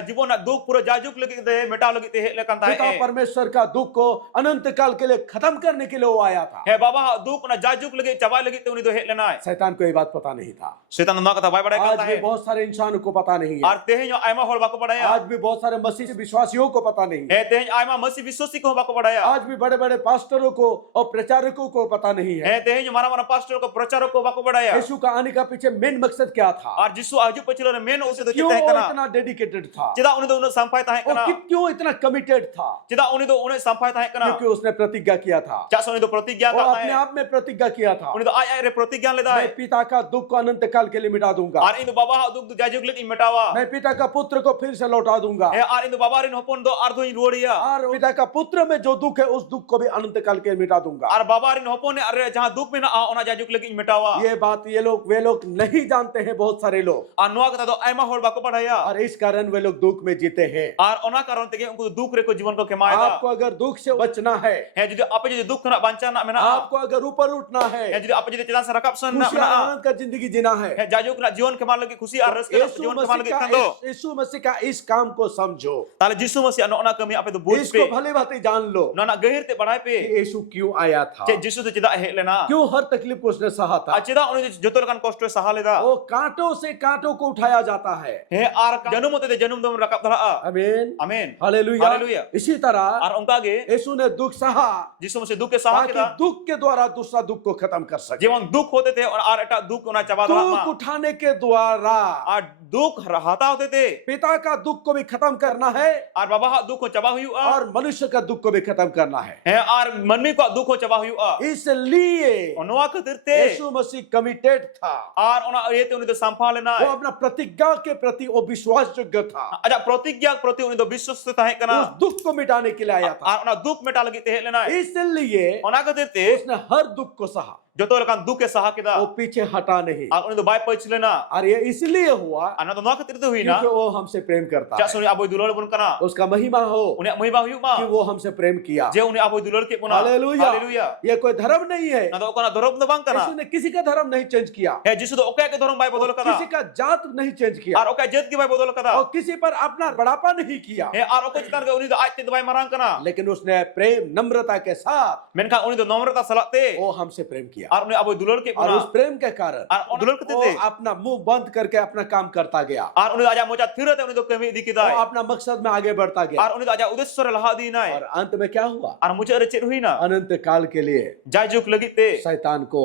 जीवन दुख पूरा जाजुक लगे थे मिटा लगे थे लेकिन पिता परमेश्वर का दुख को अनंत काल के लिए खत्म करने के लिए वो आया था। हे बाबा दुख ना जाजुक लगे चबा लगे थे उन्हें तो हे लेना है। शैतान को ये बात पता नहीं था। शैतान ना कथा भाई बड़ा आज कहता भी है बहुत सारे इंसानों को पता नहीं है। और तेहे जो आयमा होल बाको पड़ाया आज भी बहुत सारे मसीह विश्वासियों को पता नहीं है। हे तेहे आयमा मसीह विश्वासी को बाको पड़ाया आज भी बड़े बड़े पास्टरों को और प्रचारकों को पता नहीं है। हे तेहे जो मारा पास्टर को प्रचारक को बाको पड़ाया यीशु का आने का पीछे मेन मकसद क्या था? और जिसु आजू पछलो ने मेन उसे तो क्यों चिता है वो कना इतना डेडिकेटेड था? चिदा उन्हें तो उन्हें संपाय था है कना और क्यों इतना कमिटेड था? चिदा उन्हें तो उन्हें संपाय था है कना क्योंकि उसने प्रतिज्ञा किया था। क्या उन्हें तो प्रतिज्ञा वो करता अपने है आप में प्रतिज्ञा किया था, उन्हें तो आय रे प्रतिज्ञा लेदा है मैं पिता का दुख को अनंत काल के लिए मिटा दूंगा, और इन बाबा दुख जाजुक लगे मिटावा मैं पिता का पुत्र को फिर से लौटा दूंगा, हे और इन बाबा रे होपन दो अर्धो इन रोड़िया और पिता का पुत्र में जो दुख है उस दुख को भी अनंत काल के लिए मिटा दूंगा। और बाबा रे होपन अरे जहां दुख में ना ओना जाजुक लगे मिटावा ये बात वे लोग नहीं जानते हैं, बहुत सारे लोग, और नोआ कथा तो आयमा होल बाको पड़ाया और इस कारण वे लोग दुख में जीते हैं। और ओना कारण ते उनको दुख रे को जीवन को केमायदा आपको अगर दुख से बचना है, हे जदि आपे जदि दुख ना बांचा ना मेना आपको अगर ऊपर उठना है, हे जदि आपे जदि चेतान से रकब सन ना खुशी और आनंद का जिंदगी जीना है, हे जाजुक ना जीवन केमा लगे खुशी और रस के जीवन केमा लगे खंदो यीशु मसीह का इस काम को समझो, ताले जिसु मसीह ओना कमी आपे तो बुझ इसको पे भली भांति जान लो ना गहिर ते बढ़ाए पे कि यीशु क्यों आया था, चे जिसु तो चिदा हे लेना क्यों हर तकलीफ को उसने सहा था। चिदा उन्हें जतो लकन कष्ट सहा लेदा वो कांटों से कांटों को उठाया जाता है। हे आर जन्म होते थे जन्म दम रकब धरा आमीन आमीन हालेलुया। हालेलुया। इसी तरह और उनका गे यीशु ने दुख सहा जिसु मसीह दुख के सहा ताकि केदा दुख के द्वारा दूसरा दुख को खत्म कर सके। जीवन दुख होते थे और आर एटा दुख ओना चबा दुख दरा उठाने के द्वारा और दुख रहता होते थे पिता का दुख को भी खत्म करना है और बाबा दुख को चबा हुई और मनुष्य का दुख को भी खत्म करना है। है और मनमी को दुख को चबा हुई इसलिए ओनवा कतिरते यीशु मसीह कमिटेड था और ओना ये ते उन्हें तो संभाल लेना वो अपना प्रतिज्ञा के प्रति वो विश्वास योग्य था, अच्छा प्रतिज्ञा प्रति उन्हें तो विश्वस्त है कना उस दुख को मिटाने के लिए आया था। और ओना दुख मिटा लगी ते लेना इसलिए ओना कतिरते उसने हर दुख को सहा, जो तो लकन दुख के सहा केदा वो पीछे हटा नहीं। और उन्हें तो बाय पछ लेना और ये इसलिए हुआ अना तो ना कतिरते हुई ना क्योंकि वो हमसे प्रेम करता क्या है। सुनी अबो दुलर बन कना उसका महिमा हो उन्हें महिमा हुई मा कि वो हमसे प्रेम किया। जे उन्हें अबो दुलर के पुना हालेलुया। हालेलुया। ये कोई धर्म नहीं है, ना तो कोना धर्म न बांग कना यीशु ने किसी का धर्म नहीं चेंज किया, है जिसु तो ओके के धर्म बाय बदल कदा किसी का जात नहीं चेंज किया, और ओके जत की बाय बदल कदा और किसी पर अपना बड़ापा नहीं किया, है और ओके चितार के उन्हें तो आज ते बाय मरांग कना लेकिन उसने प्रेम नम्रता के साथ मेनका उन्हें तो नम्रता सलाते वो हमसे प्रेम किया। और उन्हें अबो दुलर के और पुना उस प्रेम के कारण और दुलर के वो ते अपना मुंह बंद करके अपना काम करता गया, और उन्हें आजा मोचा थिरते उन्हें तो कमी दिखदा वो अपना मकसद में आगे बढ़ता गया। और उन्हें तो आजा उद्देश्य लहा दी ना और अंत में क्या हुआ? और मुझे अरे चेत हुई ना अनंत काल के लिए जाजुक लगी ते शैतान को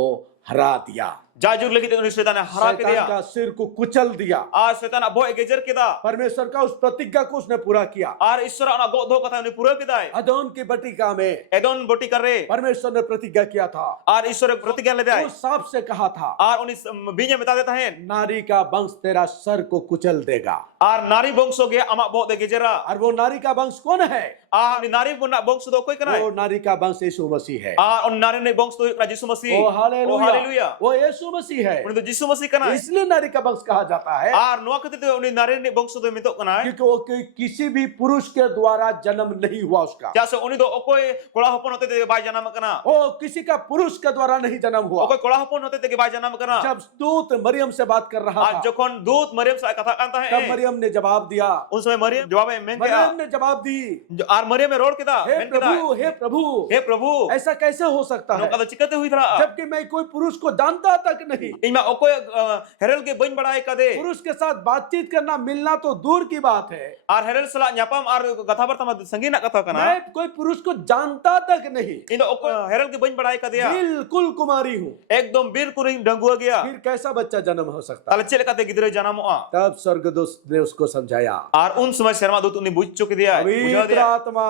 हरा दिया, जाजुक लगी ते उन्हें शैतान ने हरा के शैतान दिया का सिर को कुचल दिया। आज शैतान अबो एगेजर केदा परमेश्वर का उस प्रतिज्ञा को उसने पूरा किया। और ईश्वर अना गो दो कथा उन्हें पूरा केदा है अदोन की बटिका में एदोन बोटी कर रे परमेश्वर ने प्रतिज्ञा किया था, और ईश्वर प्रतिज्ञा ले दे उस सांप से कहा था, और उन्हें बीज बता देता है नारी का वंश तेरा सर को कुचल देगा। और नारी वंश हो गया अमा बहुत गेजरा और वो नारी का वंश कौन है? नारी वंश तो कोई कना है वो नारी का वंश यीशु मसीह है। और नारी ने वंश तो यीशु मसीह ओ हालेलुया, वो यीशु मसीह है, उन्हें तो यीशु मसीह कना है इसलिए नारी का वंश कहा जाता है। और नोआ कहते थे उन्हें नारी ने वंश तो मितो कना है क्योंकि वो किसी भी पुरुष के द्वारा जन्म नहीं हुआ उसका, जैसे उन्हें तो कोई कोड़ा हपन होते थे भाई जन्म कना वो किसी का पुरुष के द्वारा नहीं जन्म हुआ। कोई कोड़ा हपन होते थे कि भाई जन्म कना जब दूत मरियम से बात कर रहा आज था, जखन दूत मरियम से कथा करता है तब मरियम ने जवाब दिया, उस समय मरियम जवाब में मरियम ने जवाब दी, और मरियम में रोड केदा हे प्रभु, हे प्रभु, हे प्रभु ऐसा कैसे हो सकता है नोका तो चिकते हुई था जबकि मैं कोई पुरुष को जानता तक तक नहीं। ᱤᱧ ᱢᱟ ᱚᱠᱚᱭ ᱦᱮᱨᱮᱞ ᱜᱮ ᱵᱟᱹᱧ ᱵᱟᱲᱟᱭ ᱠᱟᱫᱮ पुरुष के साथ बातचीत करना मिलना तो दूर की बात है, ᱟᱨ ᱦᱮᱨᱮᱞ ᱥᱟᱞᱟᱜ ᱧᱟᱯᱟᱢ ᱟᱨ ᱠᱟᱛᱷᱟ ᱵᱟর্তা ᱢᱟ ᱥᱟᱺᱜᱤᱧ ᱨᱮᱱᱟᱜ ᱠᱟᱛᱷᱟ ᱠᱟᱱᱟ मैं कोई पुरुष को जानता तक नहीं, ᱤᱧ ᱫᱚ ᱚᱠᱚᱭ ᱦᱮᱨᱮᱞ ᱜᱮ ᱵᱟᱹᱧ ᱵᱟᱲᱟᱭ ᱠᱟᱫᱮᱭᱟ बिल्कुल कुमारी हूँ। ᱮᱠᱫᱚᱢ ᱵᱤᱞᱠᱩᱞᱤᱧ ᱰᱟᱺᱜᱩᱣᱟᱹ ᱜᱮᱭᱟ फिर कैसा बच्चा जन्म हो सकता? ᱛᱟᱦᱞᱮ ᱪᱮᱫ ᱞᱮᱠᱟᱛᱮ ᱜᱤᱫᱽᱨᱟᱹ ᱡᱟᱱᱟᱢᱚᱜᱼᱟ तब स्वर्गदूत ने उसको समझाया, ᱟᱨ ᱩᱱ ᱥᱚᱢᱚᱭ ᱥᱮᱨᱢᱟ ᱫᱩᱛ उनी बुझ ᱪᱚ केदिया बुझाव पवित्र दिया आत्मा,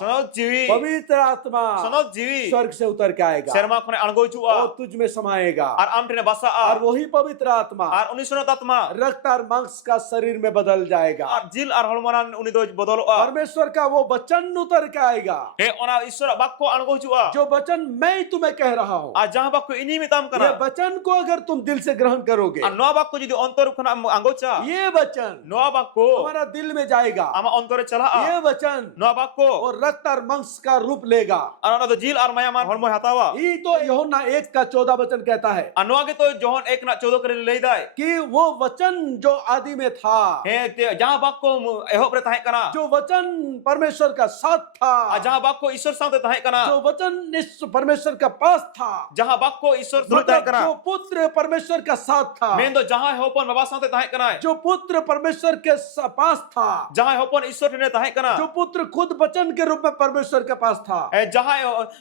सनद जीवी पवित्र आत्मा सनद जीवी स्वर्ग से उतर के आएगा सेरमा खने अणगो हिजुआ और तुझ में समाएगा, और आम ठेने बसाआ और वही पवित्र आत्मा और उनी सनद आत्मा रक्त और मांस का शरीर में बदल जाएगा। और जिल और हड़मनान उनी दो बदलुआ परमेश्वर का वो वचन उतर के आएगा, हे ओना ईश्वर बाक्को अणगो हिजुआ जो वचन मैं तुम्हें कह रहा हूँ। आ जहां बाक्को इनी मिताम ये करा वचन को अगर तुम दिल से ग्रहण करोगे, और नो बाक्को जदि अंतर खना अंगोचा ये वचन नो बाक्को तुम्हारा दिल में जाएगा, आमा अंतरे चला ये वचन नो बाक्को और रक्त और मांस का रूप लेगा। और ओना दो जिल और मायामान हड़मो हतावा ये तो यूहन्ना 1:14 वचन कहता है अनवा के तो जोहन 1:14 करे ले दाय कि वो वचन जो आदि में था, हे जहां बाक्को एहोप रे ताहे कना जो वचन परमेश्वर का साथ आ था, जहां बाक्को ईश्वर साथे ताहे कना जो वचन इस परमेश्वर का पास था, जहां बाक्को ईश्वर सुरत ताहे मतलब कना जो पुत्र परमेश्वर का साथ था, मेन दो जहां होपन बाबा साथे ताहे कना जो पुत्र परमेश्वर के पास था, जहां होपन ईश्वर ने ताहे कना जो पुत्र खुद वचन के रूप में परमेश्वर के पास था,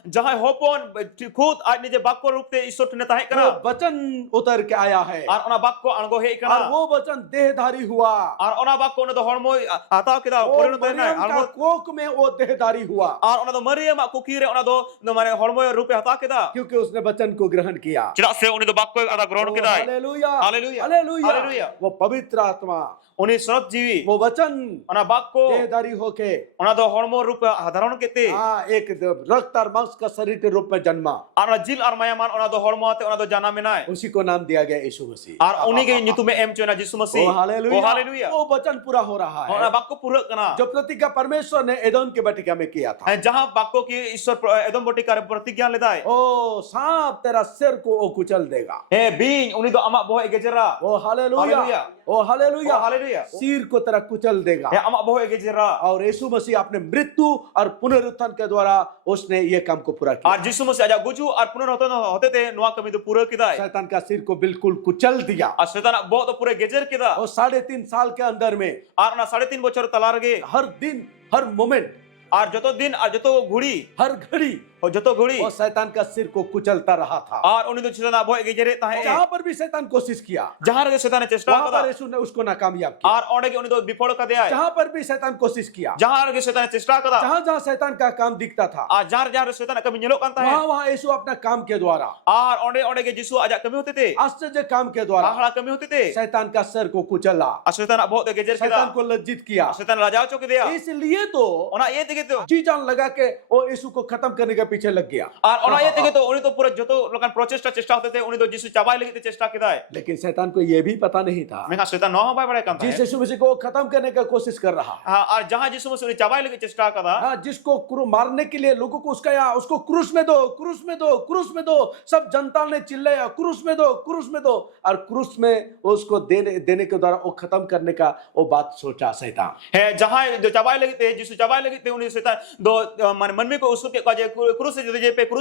जहां होपन खुद आज निजे बाक्को रूप ते ईश्वर ने ताहे कना वो वचन उतर के आया है और ओना बाक्को अणगो हे कना और वो वचन देहधारी हुआ और ओना बाक्को ने दो हड़मो हताव केदा वो परिणत है मरियम का हड़मो कोख में वो देहधारी हुआ और ओना दो मरियम कुकीरे ओना दो माने हड़मो रूपे हता केदा क्योंकि उसने वचन को ग्रहण किया। चिदा से उनी दो बाक्को आदा ग्रहण केदा हालेलुया हालेलुया हालेलुया हालेलुया वो पवित्र आत्मा उनी सनत जीवी वो वचन ओना बाक्को देहधारी होके ओना दो हड़मो रूप धारण केते एक रक्त और मांस का शरीर के रूप में जन्मा और जिल और मायामान ओना दो हड़मो आते ओना दो जाना में नाय उसी को नाम दिया गया यीशु मसीह। और उन्हीं के नीतु में एम चोना यीशु मसीह ओ हालेलुया हालेलुया वो वचन पूरा हो रहा ओना है बाक्को पूरा कना जो प्रतिज्ञा परमेश्वर ने एदोम के वाटिका में किया था। जहां बाक्को की ईश्वर एदम बटिका रे प्रतिज्ञा लेदा है ओ सांप तेरा सिर को वो कुचल देगा। हे बीन उन्हीं दो अमा बोहे गेजरा ओ हालेलुया हालेलुया ओ हालेलुया हालेलुया सिर को तेरा कुचल देगा। हे अमा बोहे गेजरा और यीशु मसीह अपने मृत्यु और पुनरुत्थान के द्वारा उसने ये काम को पूरा किया। और यीशु मसीह आजा गुजु और पुनरुत्थान होते थे नुआ कमी तो पूरा किदा है शैतान का सिर को बिल्कुल कुचल दिया और शैतान बहुत पूरे गेजर किदा और 3.5 साल के अंदर में और ना 3.5 बछर तलार गे हर दिन हर मोमेंट और जतो दिन और जतो घुड़ी हर घड़ी और जतो घुड़ी वो शैतान का सिर को कुचलता रहा था। और उन्हीं तो शैतान बोहे गेजरे ताहे जहां पर भी शैतान कोशिश किया जहां रे शैतान ने चेष्टा वहां करा पर यीशु ने उसको नाकामयाब किया। और ओडे के उन्हीं तो विफल कर दिया है जहां पर भी शैतान कोशिश किया, जहां रे शैतान ने चेष्टा करा जहां जहां शैतान का काम दिखता था, और जहां जहां शैतान कमी नेलो कांता है वहां वहां यीशु अपना काम के द्वारा और ओडे ओडे के यीशु आजा कमी होते थे आश्चर्य काम के द्वारा आहड़ा कमी होते थे शैतान का सर को कुचला, और शैतान बहुत गेजर किदा शैतान को लज्जित किया। शैतान राजा चौक दिया इसलिए तो ओना ये देखे तो जी जान लगा के वो यीशु को खत्म करने के पीछे लग गया। और ओना ये देखे तो उन्हीं तो पूरे जतो लोगन प्रोचेस्टा चेष्टा होते थे उन्हीं तो यीशु चबाई लगी थे चेष्टा किदा है लेकिन शैतान को ये भी पता नहीं था मैं कहा शैतान नौ भाई बड़े कांता जिस है यीशु मसीह को खत्म करने का कोशिश कर रहा, हां और जहां यीशु मसीह ने चबाई लगी चेष्टा करा हाँ, जिसको मारने के लिए लोगों को उसका या उसको क्रूस में दो क्रूस में दो क्रूस में दो, सब जनता ने चिल्लाया क्रूस में दो क्रूस में दो, और क्रूस में उसको देने के द्वारा वो खत्म करने का वो बात सोचा शैतान है जहां जो चबाई लगी थे यीशु चबाई लगी थे उन्हीं शैतान दो मन में को उसको के काजे क्रूस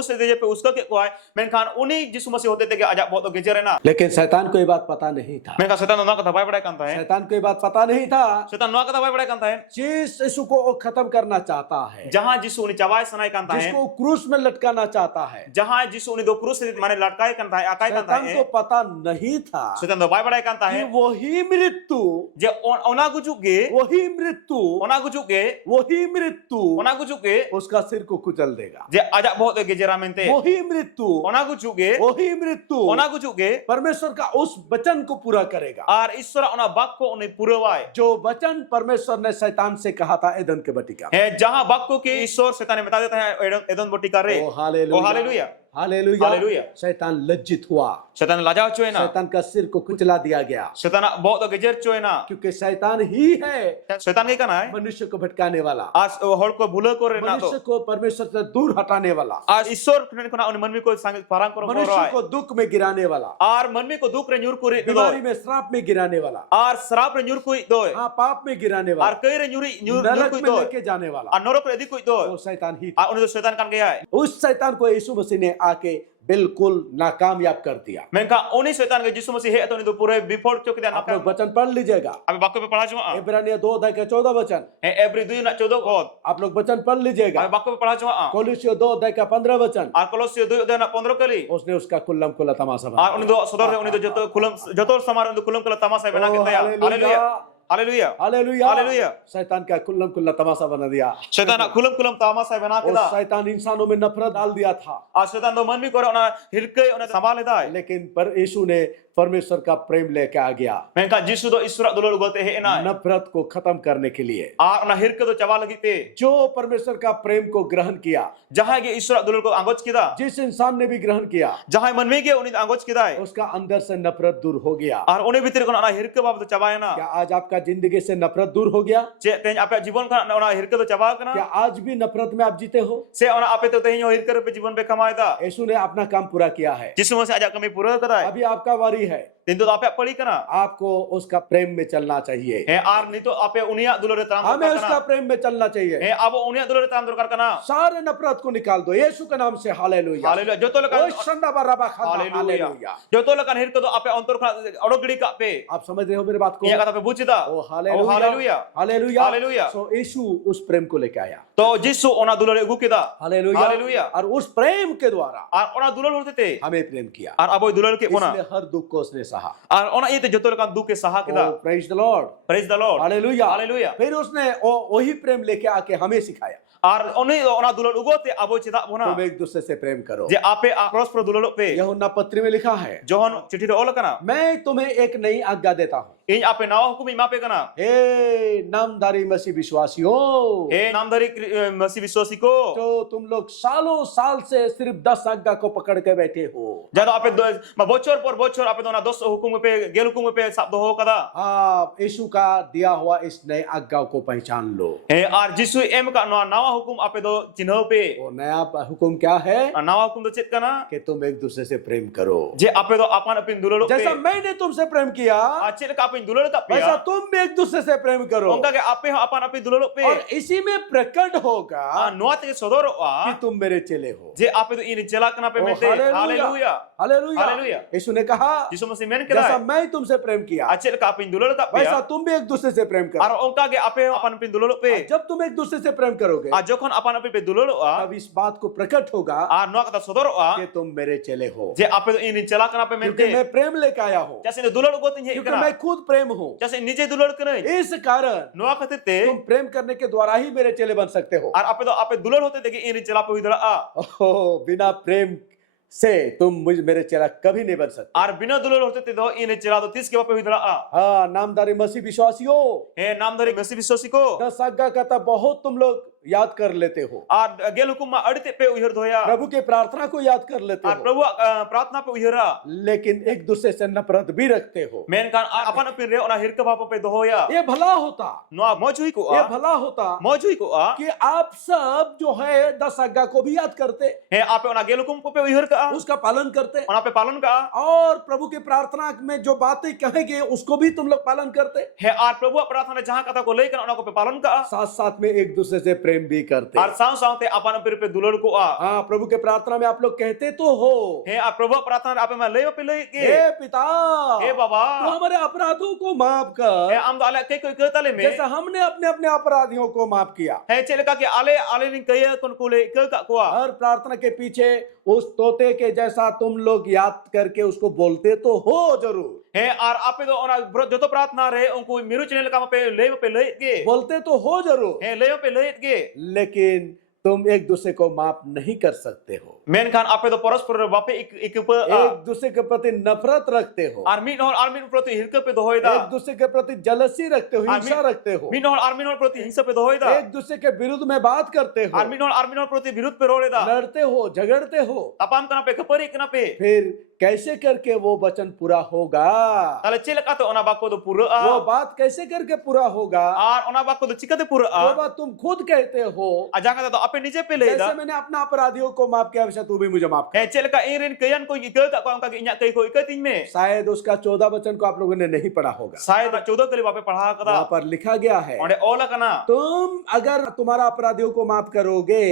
से दे पे उसको के को है मैं खान उन्हीं यीशु मसीह होते थे कि आजा बहुत गेजर है ना। लेकिन शैतान को ये बात पता नहीं था। मैं कहा शैतान ना का भाई बड़ा कांता है शैतान को ये बात पता नहीं था। शैतान ना का भाई बड़ा कांता है जिस यीशु को वो खत्म करना चाहता है, जहां यीशु ने चबाई सनाई कांता है जिसको क्रूस में लटकाना चाहता है, जहां यीशु ने दो क्रूस से माने लटकाए कांता है आकाए कांता शैतान है को पता नहीं था शैतान दो भाई बड़ा कांता कि है वही मृत्यु जे ओना गुजुगे वही मृत्यु ओना गुजुगे वही मृत्यु ओना गुजुगे उसका सिर को कुचल देगा। जे आजा बहुत गेजरा मेंते वही मृत्यु ओना गुजुगे वही मृत्यु ओना गुजुगे परमेश्वर का उस वचन को पूरा करेगा और ईश्वर ओना वाक्य को उन्हें पुरवाए जो वचन परमेश्वर ने शैतान से कहा था एदन के बटिका में। है जहां वाक्य के ईश्वर शैतान ने बता देता है एदन बटिका रे ओ हालेलुया हालेलुया हालेलुया हालेलुया। शैतान लज्जित हुआ, शैतान लाजाव चोए ना शैतान का सिर को कुचला दिया गया, शैतान बहुत गेजर चोए ना क्योंकि शैतान ही है शैतान के कहना है मनुष्य को भटकाने वाला, आज हड़ को भूल को रे ना तो मनुष्य को परमेश्वर से दूर हटाने वाला, आज ईश्वर ने कोना उन मनमी को संग पारंग करो मनुष्य को दुख में गिराने वाला, और मनमी को दुख रे न्यूर को रे बीमारी में श्राप में गिराने वाला, और श्राप रे न्यूर को दो हाँ पाप में गिराने और वाला, कई रे न्यूर नरक को में दो लेके जाने वाला, और नरक रे दी को दो वो शैतान ही और उन्हें शैतान कान गया है उस शैतान को यीशु मसीह ने आके बिल्कुल नाकामयाब कर दिया। Mengka uni setan ke Yesus Masih atau itu pura before cok kita आप लोग nak. वचन पढ़ लीजिएगा, Abi baku pe pala cuma. इब्रानिया 2 अध्याय का 14 वचन। Every do nak codo kot. आप लोग वचन पढ़ Abi लीजिएगा, baku pe pala cuma. कोलोसियों 2 अध्याय का 15 वचन। Ar Kolose do nak 15 kali. उसने उसका कुल्लम कुल्ला तमाशा Ar बना uni do saudara uni do jotor samar uni kulam kala tamasa bena kita ya. Haleluya. Haleluya. हालेलुया, हालेलुया। शैतान का कुल्लम कुल्ला तमाशा बना दिया। Setan nak kulam tamasa bena और kita. शैतान इंसानों में नफरत डाल दिया था, Ar setan do manmi kore ona hirke ona sambal ida. लेकिन पर यीशु ने परमेश्वर का प्रेम लेके आ गया, Mengka Yesus do isra dulu gote he ena. नफरत को खत्म करने के लिए। Ar ona hirke do cawa lagi te. जो परमेश्वर का प्रेम को ग्रहण किया, Jahai ge isra dulu ko anggoj kita. जिस इंसान ने भी ग्रहण किया, Jahai manmi ge uni anggoj kita. उसका अंदर से नफरत दूर हो गया। Ar uni bhitir ko ona hirke bab do cawa क्या ena. आज आपका जिंदगी से नफरत दूर हो गया? Cek tenya apa जीवन का ona hirke do cawa kana. क्या आज भी नफरत में आप जीते हो? Se ona apa tu tenya hirke pe जीवन पे कमाए था. यीशु ने अपना काम पूरा किया है, Yesus Masih ajak kami pura kata. अभी आपका वारी है। Tentu apa pali kana. आपको उसका प्रेम में चलना चाहिए, He ar nito apa unia dulu re tam हमें उसका kana. प्रेम में चलना चाहिए। He abo unia dulu re tam durkar kana. सारे नफरत को निकाल दो यीशु के नाम से। Hallelujah, Haleluya. Joto lekan. ओए शंदा बराबा खादा, Haleluya. Hallelujah. Joto lekan hirke do apa ontor kana odok gidi ka pe. आप समझ रहे हो मेरी बात को? Iya kata pe buci ta. ओ Oh हालेलुया, haleluya. हालेलुया, हालेलुया। सो यीशु उस प्रेम को लेके आया। To Yesus ona dulu re ugu kita. Hallelujah, hallelujah. और उस प्रेम के द्वारा Ar ona dulu hote te. हमें प्रेम किया, Ar aboy dulu ke ona. इसलिए हर दुख को उसने सहा। Ar ona itu joto lekan duke saha kita. Praise the Lord, Praise the Lord. Hallelujah, hallelujah. फिर उसने वही प्रेम लेके आके हमें सिखाया, Ar oni ona dulu ugo te aboy cedak bona. तुम एक दूसरे से प्रेम करो। Je ape cross pro dulu pe. यूहन्ना पत्री में लिखा है, Johon चिट्ठी रे ओल kana. मैं तुम्हें एक नई आज्ञा देता हूँ, Iny ape nawa hukum ima pe kana. हे नामधारी मसीह विश्वासियों, He namdari masih विश्वासी को. तो तुम लोग सालों साल से सिर्फ 10 आज्ञा को पकड़ के बैठे हो। Jado ape bocor por bocor ape dona dos hukum pe gel hukum pe sab doho kada. आप यीशु का दिया हुआ इस नए आज्ञा को पहचान लो। He ar Jisu em ka nawa hukum ape do चिन्ह पे. वो नया हुक्म क्या है? Nawa hukum do chet kana. कि तुम एक दूसरे से प्रेम करो, Je ape do apan apin dulu pe. जैसा मैंने तुमसे प्रेम किया Acet ka apin dulu ka pe. वैसा तुम भी एक दूसरे से प्रेम करो, Ongka ke ape apan apin dulu pe. और इसी में प्रकट होगा Noa te sodoro कि a. तुम मेरे चेले हो। Je ape do ini jela kana pe ओ, mente. Haleluya. हालेलुया, हालेलुया। यीशु ने कहा Jisu masih men जैसा kada. मैं तुमसे प्रेम किया Acet ka apin dulu ka pe. वैसा तुम भी एक दूसरे से प्रेम करो। Ar ongka ke ape apan apin dulu pe. जब तुम एक दूसरे से प्रेम करोगे A jokon apan apin pe dulu a. तब इस बात को प्रकट होगा A noa kata sodoro a. कि तुम मेरे चेले हो, Je ape do ini jela kana pe क्योंकि mente. मैं प्रेम लेके आया हूँ, Jase ne dulu go tin he क्योंकि kana. मैं खुद प्रेम हूँ। Jase nije dulu kana. इस कारण Noa khatir te. तुम प्रेम करने के द्वारा ही मेरे चेले बन सकते हो। Ar ape do ape dulu hote te ke ini jela pe hidra a. ओह, बिना प्रेम से तुम मुझ मेरे चेला कभी नहीं बन सकते। Ar bina dulu hote te do ini jela do tis ke pe hidra a. हाँ, नामधारी मसीह विश्वासियों, He namdari mesi viswasi ko. 10 आज्ञा का तो बहुत तुम लोग याद कर लेते हो, Ar gel hukum ma adite pe uhir doya. प्रभु के प्रार्थना को याद कर लेते Ar हो, prabhu pratna pe uhira. लेकिन एक दूसरे से नफरत भी रखते हो। Men kan apan apin re ona hirka bapa pe dohoya. ये भला होता, Noa mojui ko ये a. भला होता Mojui ko a. कि आप सब जो है 10 आज्ञा को भी याद करते, He ape ona gel hukum ko pe uhir ka a. उसका पालन करते, Ona pe palan ka a. और प्रभु के प्रार्थना में जो बातें कहेंगे उसको भी तुम लोग पालन करते, He ar prabhu प्रार्थना जहां kata ko leikan ona ko pe palan ka a. साथ साथ में एक दूसरे से प्रेम भी करते। Ar sang sang te apan apin pe dulur ko a. हाँ, प्रभु के प्रार्थना में आप लोग कहते तो हो, He ar prabhu प्रार्थना ape ma leo pe lei ke. हे पिता, He तो baba. हमारे अपराधों को माफ He कर, am do ala ke ko ke tale me. जैसा हमने अपने अपने अपराधियों को माफ किया। He cele ka ke ale ning kaya kon ko le ke ka ko a. हर प्रार्थना के पीछे उस तोते के जैसा तुम लोग याद करके उसको बोलते तो हो जरूर, He ar ape do ona joto प्रार्थना re unku miru chene ka pe lei ke. बोलते तो हो जरूर, He leo pe lei ke. लेकिन तुम एक दूसरे को माफ नहीं कर सकते हो, Menkan ape do porospor bape ik pe a. एक दूसरे के प्रति नफरत रखते हो, Armin hol armin proti hirka pe dohoy da. एक दूसरे के प्रति जलसी रखते हो, हिंसा रखते हो, Min hol armin hol proti hingsa pe dohoy da. एक दूसरे के विरुद्ध में बात करते हो, Armin hol proti virud pe role da. लड़ते हो, झगड़ते हो, Tapam kana pe kapari kana pe. फिर कैसे करके वो वचन पूरा होगा, Tale cek lekate ona bako do pura वो a. बात कैसे करके पूरा होगा, Ar ona bako do cikate pura जो a. बात तुम खुद कहते हो। Aja kata do ape nije pe le जैसे da. मैंने अपना अपराधियों को माफ किया वैसे तू भी मुझे माफ कर। Cek leka irin keyan ko ike ka ko angka inyak kai ko ike tin me. शायद उसका 14 वचन को आप लोगों ने नहीं पढ़ा होगा, Saya 14 kali bape padha वहां kata. पर लिखा गया है, Onde ola kana. तुम अगर तुम्हारा अपराधियों को माफ करोगे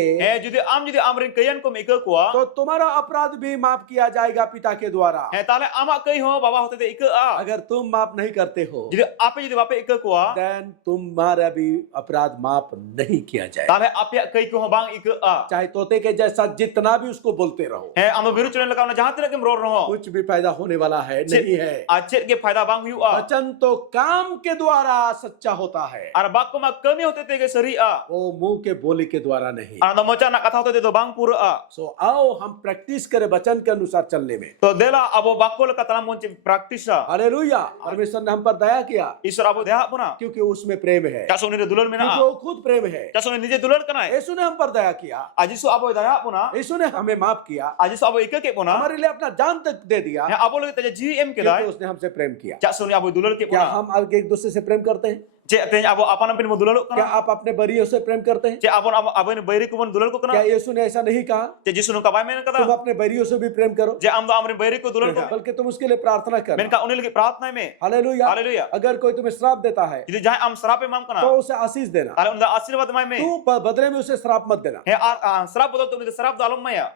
Judi amrin keyan ko ike ko तो तुम्हारा अपराध भी माफ किया जाएगा पिता के द्वारा। tale ama kai ho baba hote de ike a. अगर तुम माफ नहीं करते हो Judi bape ike ko then तुम्हारा भी अपराध माफ नहीं किया जाएगा, tale ape kai ko bang ike a. चाहे तोते के जैसा जितना भी उसको बोलते रहो, Ama biru chune leka ona jahan tira kem ror no. कुछ भी फायदा होने वाला है नहीं है। Acet ke फायदा bang hu a. वचन तो काम के द्वारा सच्चा होता है, Ar bako ma kami hote te ke seri a. वो मुंह के बोली के द्वारा नहीं। Ar mocha nak kata hote te do bang pura a. सो आओ हम प्रैक्टिस करें वचन के अनुसार चलने में। तो देला abo bako leka talam monche practice a. Hallelujah, परमेश्वर ने हम पर दया किया Isor abo deha puna. क्योंकि उसमें प्रेम है, Kaso ni dulur mena क्योंकि a. वो खुद प्रेम है। Kaso ni nije dulur kana. यीशु ने हम पर दया किया, Ajisu abo deha puna. यीशु ने हमें माफ किया, Ajisu abo ike ke puna. हमारे लिए अपना जान तक दे दिया, Ya abo lagi taja GM ke क्योंकि dai. उसने हमसे प्रेम किया। Kaso ni abo dulur ke क्या puna. हम आगे एक दूसरे से प्रेम करते हैं? Cek tanya abo apa nampin mo dulur क्या kana. आप अपने बरियों से प्रेम करते हैं? Cek abo ni bayri ko mon dulur ko क्या kana. यीशु ने ऐसा नहीं कहा Cek Jisu nu kabay men तुम kata. अपने बरियों से भी प्रेम करो, Cek am do amrin bayri ko dulur ko. बल्कि तुम उसके लिए प्रार्थना करो। Men ka uni lagi प्रार्थना में. Hallelujah, Haleluya. अगर कोई तुम्हें श्राप देता है Jadi jahan am serape mam तो kana. उसे आशीष देना, Kalau unda आशीर्वाद mai में. तू बदले में उसे श्राप मत देना, He serap betul tu serap dalam maya.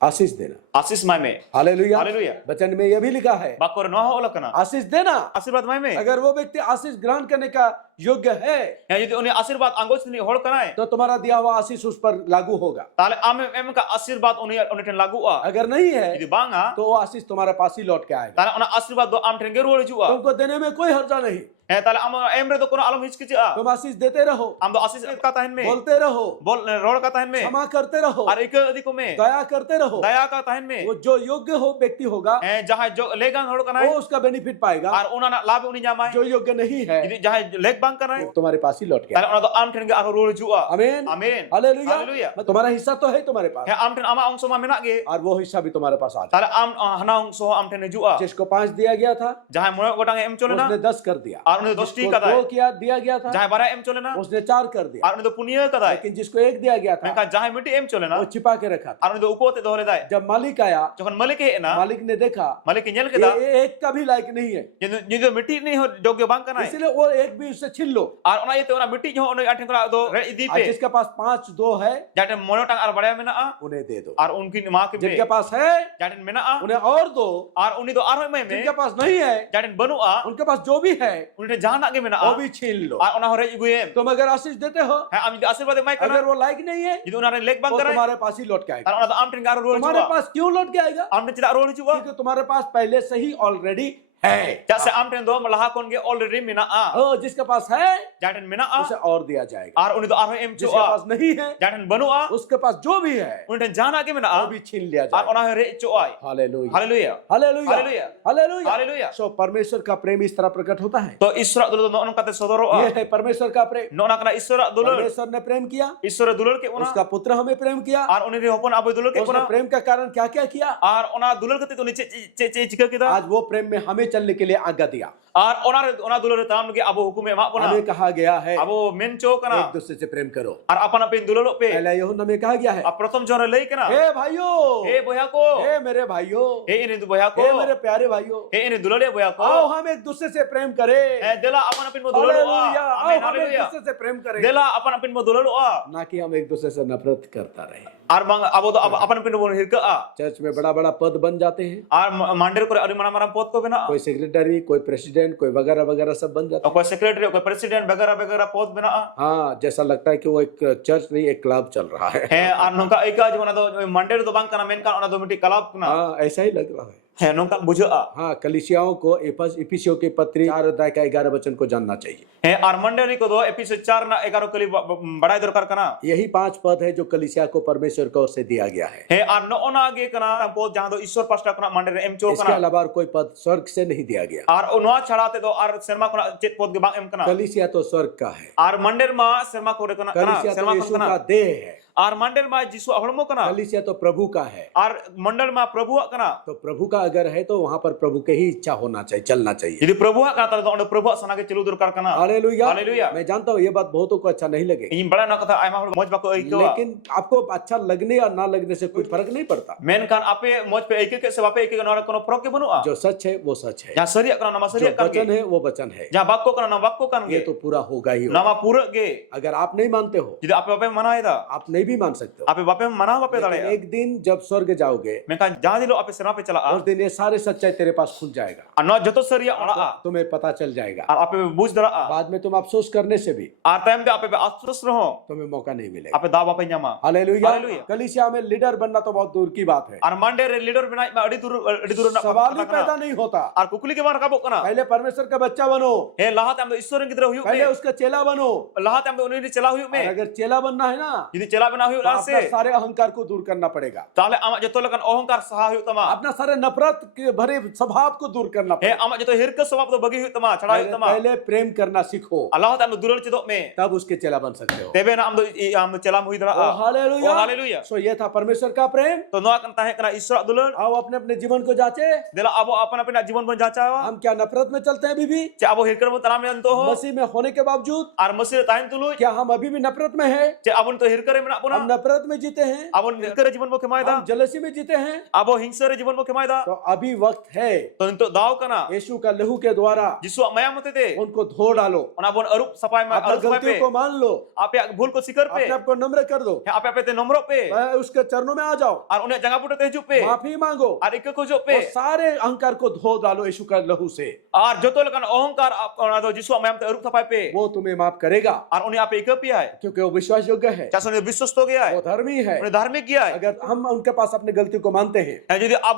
आशीष देना। Asis mai में. Hallelujah, hallelujah. वचन में यह भी लिखा है Bakor noah olah kana. आशीष देना। आशीर्वाद mai में. अगर वो व्यक्ति आशीष ग्रहण करने का योग्य है Ya jadi uni आशीर्वाद anggot sini hol kana है. तो तुम्हारा दिया हुआ आशीष उस पर लागू होगा, Tale am em ka आशीर्वाद uni ten lagu a. अगर नहीं है Jadi banga. तो वो आशीष तुम्हारे पास ही लौट के आएगा। Tale ona आशीर्वाद do am ten geru jua. तुमको देने में कोई हर्जा नहीं, Tale am emre do kono alam hichkici a. तुम आशीष देते रहो, Am do Ashish kata hen में. बोलते रहो, Bol rol kata hen में. क्षमा करते रहो, Ar ike adiko में. दया करते रहो। Daya kata hen में. वो जो योग्य हो व्यक्ति होगा Jahan jo legang hol kana वो है. उसका बेनिफिट पाएगा, Ar una na labi uni nyamai. जो योग्य नहीं है Jadi jahan leg bang kana वो है. तुम्हारे पास ही लौट के Tale आएगा। ona do am ten ge aro rol jua. आमीन, Amin. Hallelujah, Haleluya. तुम्हारा हिस्सा तो है तुम्हारे पास He am ten ama ongso ma menak ge. और वो हिस्सा भी तुम्हारे पास आ जाएगा। Tale am hanang so am ten jua. जिसको 5 दिया गया था Jahan moyo gotang em chole na. उसने 10 कर दिया, Ar uni dosti जिसको kata 2 है. किया दिया गया था Jahan bara em chole na. उसने 4 कर दिया, Ar uni do punya kata है. लेकिन जिसको 1 दिया गया था Menka jahan miti em chole वो na. छिपा के रखा था। Ar uni do uko te dohole dai. जब मालिक आया, Jokhan malik he na. मालिक ने देखा Malik ke nyel ये keda. एक का भी लायक नहीं है, Jadi miti ni ho jogyo bang kana है. इसलिए वो एक भी उससे छीन लो। Ar ona yete ona miti jo ona atin kora do re idi और pe. जिसके पास 5 2 है Jaten moyo tang ar badaya mena a. उन्हें दे दो, Ar unki ma ke जिनके be. पास है Jaten mena a. उन्हें और दो, Ar uni do ar mai me. जिनके पास नहीं है Jaten banu a. उनके पास जो भी है Uni te jahan nak ge mena वो a. भी छीन लो। Ar ona hore iguyem. तुम अगर आशीष देते हो, He am jadi आशीर्वाद mai अगर kana. वो लायक नहीं है Jadi ona leg bang वो kana. तुम्हारे पास ही लौट के आएगा। Ar ona do am ten garo rol तुम्हारे jua. पास क्यों लौट के आएगा? Am ten tidak rol jua. क्योंकि तुम्हारे पास पहले से ही ऑलरेडी है। Jak se am ten do malaha kon ge already mena a. ओ, जिसके पास है Jaten mena a. उसे और दिया जाएगा, Ar uni do ar em जिसके chua. पास नहीं है Jaten banu a. उसके पास जो भी है Uni ten jahan nak ge mena वो a. भी छीन लिया Ar जाएगा। ona hore chuai. Hallelujah, Haleluya. हालेलुया, हालेलुया। हालेलुया। Haleluya. सो परमेश्वर का प्रेम इस तरह प्रकट होता है। To Isra dulu no kata sodoro ये a. है परमेश्वर का प्रेम। No nak kena Isra dulu. परमेश्वर ने प्रेम किया, Isra dulu ke una. उसका पुत्र हमें प्रेम किया, Ar uni ri hopon abu dulu ke उसने una. प्रेम का कारण क्या क्या किया, Ar ona dulu ke tu ni ce jika kita. आज वो प्रेम में हमें चलने के लिए आज्ञा दिया। Ar ona dulu tam ke abu hukum emak puna. हमें कहा गया है Abu menco एक kana. दूसरे से प्रेम करो। Ar apa napin dulu pe. पहला यूहन्ना में कहा गया है, Ar prothom jora lei kana. हे भाइयों, He boya ko. हे मेरे भाइयों, He ini tu boya ko. हे मेरे प्यारे भाइयों, He ini dulu le boya आओ ko. हम एक दूसरे से प्रेम करें। Eh dela apa napin mo dulu hallelujah, a. आओ Amin हम एक haleluya. दूसरे से प्रेम करें, Dela apa napin mo dulu a. ना कि हम एक दूसरे से नफरत करता रहे। Ar bang abu do apa napin mo hirka a. Church में बड़ा बड़ा पद बन जाते हैं, Ar mandir kore ari mana mana pot ko bena. कोई सेक्रेटरी, कोई प्रेसिडेंट, कोई वगैरह वगैरह सब बन जाता है। कोई सेक्रेटरी कोई प्रेसिडेंट वगैरह वगैरह पोस्ट बना हाँ, जैसा लगता है कि वो एक चर्च नहीं एक क्लब चल रहा है। है और नोका एका जो ना दो मंडे दो बांग कना मेन का ना दो मिट्टी क्लब ना हाँ, ऐसा ही लग रहा है। नोका बुझा हाँ, कलीसियाओं को इफिसियों के पत्री 4 अध्याय का 11 वचन को जानना चाहिए। है और मंडे नी को दो एपिसोड 4 ना 11 कली बड़ा दरकार कना यही 5 पद है जो कलीसिया को परमेश्वर की ओर से दिया गया है। और नो ना आगे कना पोस्ट जहां दो ईश्वर पास्टा कना मंडे रे एम चो इसके कना अलावा और कोई पद स्वर्ग से नहीं दिया गया। और नो छड़ाते दो और शर्मा कना चेत पोस्ट के बांग एम कना कलीसिया तो स्वर्ग का है, और मंडे मा शर्मा को रे कना कलीसिया तो शर्मा यीशु कना का देह है। Ar mandir ma Jisu hormo kana. कलीसिया तो प्रभु का है, Ar mandal ma Prabhu kana. तो प्रभु का अगर है तो वहां पर प्रभु के ही इच्छा होना चाहिए, चलना चाहिए। Jadi Prabhu kana tadi onde Prabhu sana ke celu durkar kana. Hallelujah. Hallelujah. मैं जानता हूँ ये बात बहुतों को अच्छा नहीं लगेगी, Ingin bala na kata ai ma moj bako aikawa. लेकिन आपको अच्छा लगने या ना लगने से कुछ फर्क नहीं पड़ता। Menkan ape moj pe aike ke sebab aike kana kono prok ke banua. जो सच है वो सच है, Yang seriak kana nama जो seriak kan. वचन है वो वचन है, Yang bakko kana nama bakko kan ये ge. तो पूरा होगा ही होगा। Nama pura ge. अगर आप नहीं मानते हो, Jadi ape mana ida? आप नहीं भी मान सकते हो, Ape bape mana bape लेकिन dale. एक दिन जब स्वर्ग जाओगे, Menkan jangan dilo ape sena pe chala. उस दिन ये सारे सच्चाई तेरे पास खुल जाएगा, Ano joto seriak ona a. तुम्हें पता चल जाएगा। Ar ape buj dara a. बाद में तुम अफसोस करने से भी Ar time de ape afsus raho. तुम्हें मौका नहीं मिलेगा। Ape da bape nyama. Hallelujah. Hallelujah. कलीसिया में लीडर बनना तो बहुत दूर की बात है, Ar mandir leader bina adi dur na. सवाल ही पैदा नहीं होता। Ar kukuli ke mana kabok kana. पहले परमेश्वर का बच्चा बनो, He lahat am ईश्वर के तरह हुई पहले में. उसका चेला बनो, Lahat am उन्हें चला हुई और में. अगर चेला बनना है ना Jadi चला बना हुई तो अपना से. सारे अहंकार को दूर करना पड़ेगा, Tahle amak joto lekan ohongkar saha हुई तमा. अपना सारे नफरत के भरे स्वभाव को दूर करना He पड़ेगा। amak joto hirke sebab tu bagi हुई तमा. Chada हुई पहले तमा. पहले प्रेम करना सीखो, Allah am dural cedok में. तब उसके चेला बन सकते हो। Tebe na am चला हुई दरा. ओ हालेलुया। Oh haleluya. सो ये था परमेश्वर का प्रेम। तो नोआ kan tahe kana ईश्वर दुलन. आओ अपने अपने जीवन को जांचे, Dela abo apana apna जीवन बन जाचा. हम क्या नफरत में चलते हैं अभी भी? Che abo hirker mo tanam yan to ho. मसीह में होने के बावजूद Ar masih tain tulu. क्या हम अभी भी नफरत में हैं? Che abon to hirker me nak हम puna. नफरत में जीते हैं, Abon hirker जीवन mo kemai हम da. जलसी में जीते हैं, Abo hingsar जीवन mo kemai da. तो अभी वक्त है तो into दाव kana. यीशु का लहू के द्वारा Jisu maya mate te. उनको धो डालो, Ona bon arup sapai ma अपनी arup sapai गलतियों pe. को मान लो, Ape भूल को सिकर पे. अपने आप को नम्र कर दो, Ape ape te nomro pe. उसके चरणों में आ जाओ, Ar unek jangan putar te hijup pe. माफी मांगो, Ar ikut ko jop और pe. सारे अहंकार को धो डालो यीशु का लहू से, Ar joto lekan ohongkar ona do Jisu maya mate arup sapai pe. वो तुम्हें माफ करेगा, Ar उन्हें आप एक पिया है. क्योंकि वो विश्वास योग्य है, चाहे उन्हें विश्वास तो गया है. वो धर्मी है। उन्हें धार्मिक किया है. अगर हम उनके पास अपनी गलती को मानते हैं, यदि आप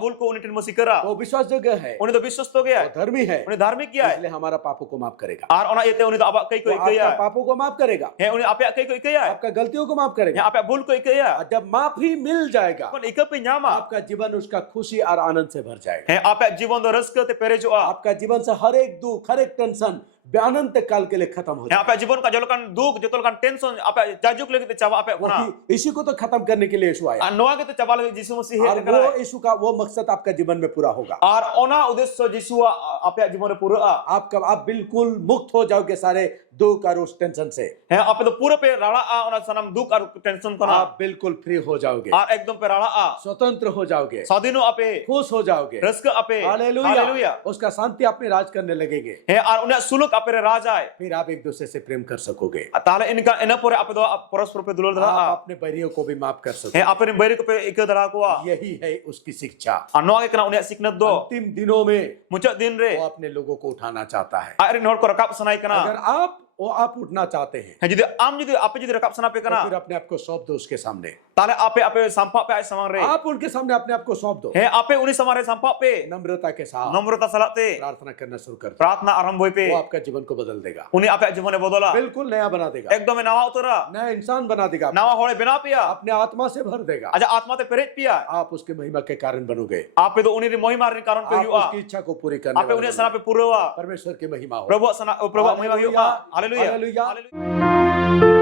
भूल को उन्हें मसीह करा. वो विश्वास योग्य है, उन्हें तो विश्वास तो गया वो है. धर्मी है, उन्हें धार्मिक किया है. इसलिए हमारा पापों को माफ करेगा, Ar ona itu उन्हें तो आप कई को वो किया आपका है. पापों को माफ करेगा, है उन्हें आप कई को किया है. आपका गलतियों को माफ करेगा। आप भूल को किया है. और जब माफी मिल जाएगा, कौन एक पे न्यामा. आपका जीवन उसका खुशी और आनंद से भर जाएगा। है आप जीवन दो रस करते पेरे जो आप. आपका जीवन से हर एक दुख, हर एक टेंशन अनंत काल के लिए खत्म हो है जाएगा। आप जीवन का जलकन दुख जतलकन टेंशन आप जाजुक लेके चावा आप अपना. वही इसी को तो खत्म करने के लिए यीशु आया, नोआ के तो चावा लगे यीशु मसीह और है. वो यीशु का वो मकसद आपका जीवन में पूरा होगा। और ओना उद्देश्य यीशु आप जीवन में पूरा. आप बिल्कुल मुक्त हो जाओगे सारे दुख और उस टेंशन से, है आप तो पूरे पे राड़ा आ ओना सनम दुख और टेंशन को ना. आप बिल्कुल फ्री हो जाओगे, और एकदम पे राड़ा आ. स्वतंत्र हो जाओगे, स्वाधीनो आपे. खुश हो जाओगे, रस का आपे. हालेलुया। उसका शांति आप में राज करने लगेंगे, है और उन्हें सुलुक आपे राजा है. फिर आप एक दूसरे से प्रेम कर सकोगे, ताले इनका इन पर आप दो परस्पर पे दुलर दरा. आप अपने बैरियों को भी माफ कर है सकोगे। आपने बैरी को पे एक दरा को आ. यही है उसकी शिक्षा। नोआ के कना उन्हें सीखने दो. अंतिम दिनों में मुझे दिन रे. वो अपने लोगों को उठाना चाहता है। अरे नोट को रकाब सनाई कना. अगर आप उठना चाहते हैं है जिदे आम जिदे आप जिदे रकाब सना पे तो कना. फिर अपने आप को सौंप दो उसके सामने, ताले आपे आपे संपा पे आए समान रे. आप उनके सामने अपने आप को सौंप दो, है आपे उन्हीं समारे संपा पे नम्रता के साथ नम्रता सलाते प्रार्थना करना शुरू कर दो, प्रार्थना आरंभ होई पे. वो आपका जीवन को बदल देगा, उन्हें आपे जीवन में बदला. बिल्कुल नया बना देगा, एकदम नवा उतरा. नया इंसान बना देगा, नवा होळे बिना पिया. अपने आत्मा से भर देगा। अच्छा आत्मा ते पेरेट पिया. आप उसके महिमा के कारण बनोगे, आप पे तो उन्हीं महिमा रे कारण पे आप हुआ. उसकी इच्छा को पूरी करने आप पे उन्हें वाले सना पे पूरा हुआ. परमेश्वर की महिमा हो। प्रभु सना प्रभु महिमा हुआ. हालेलुया. हालेलुया। हालेलुया.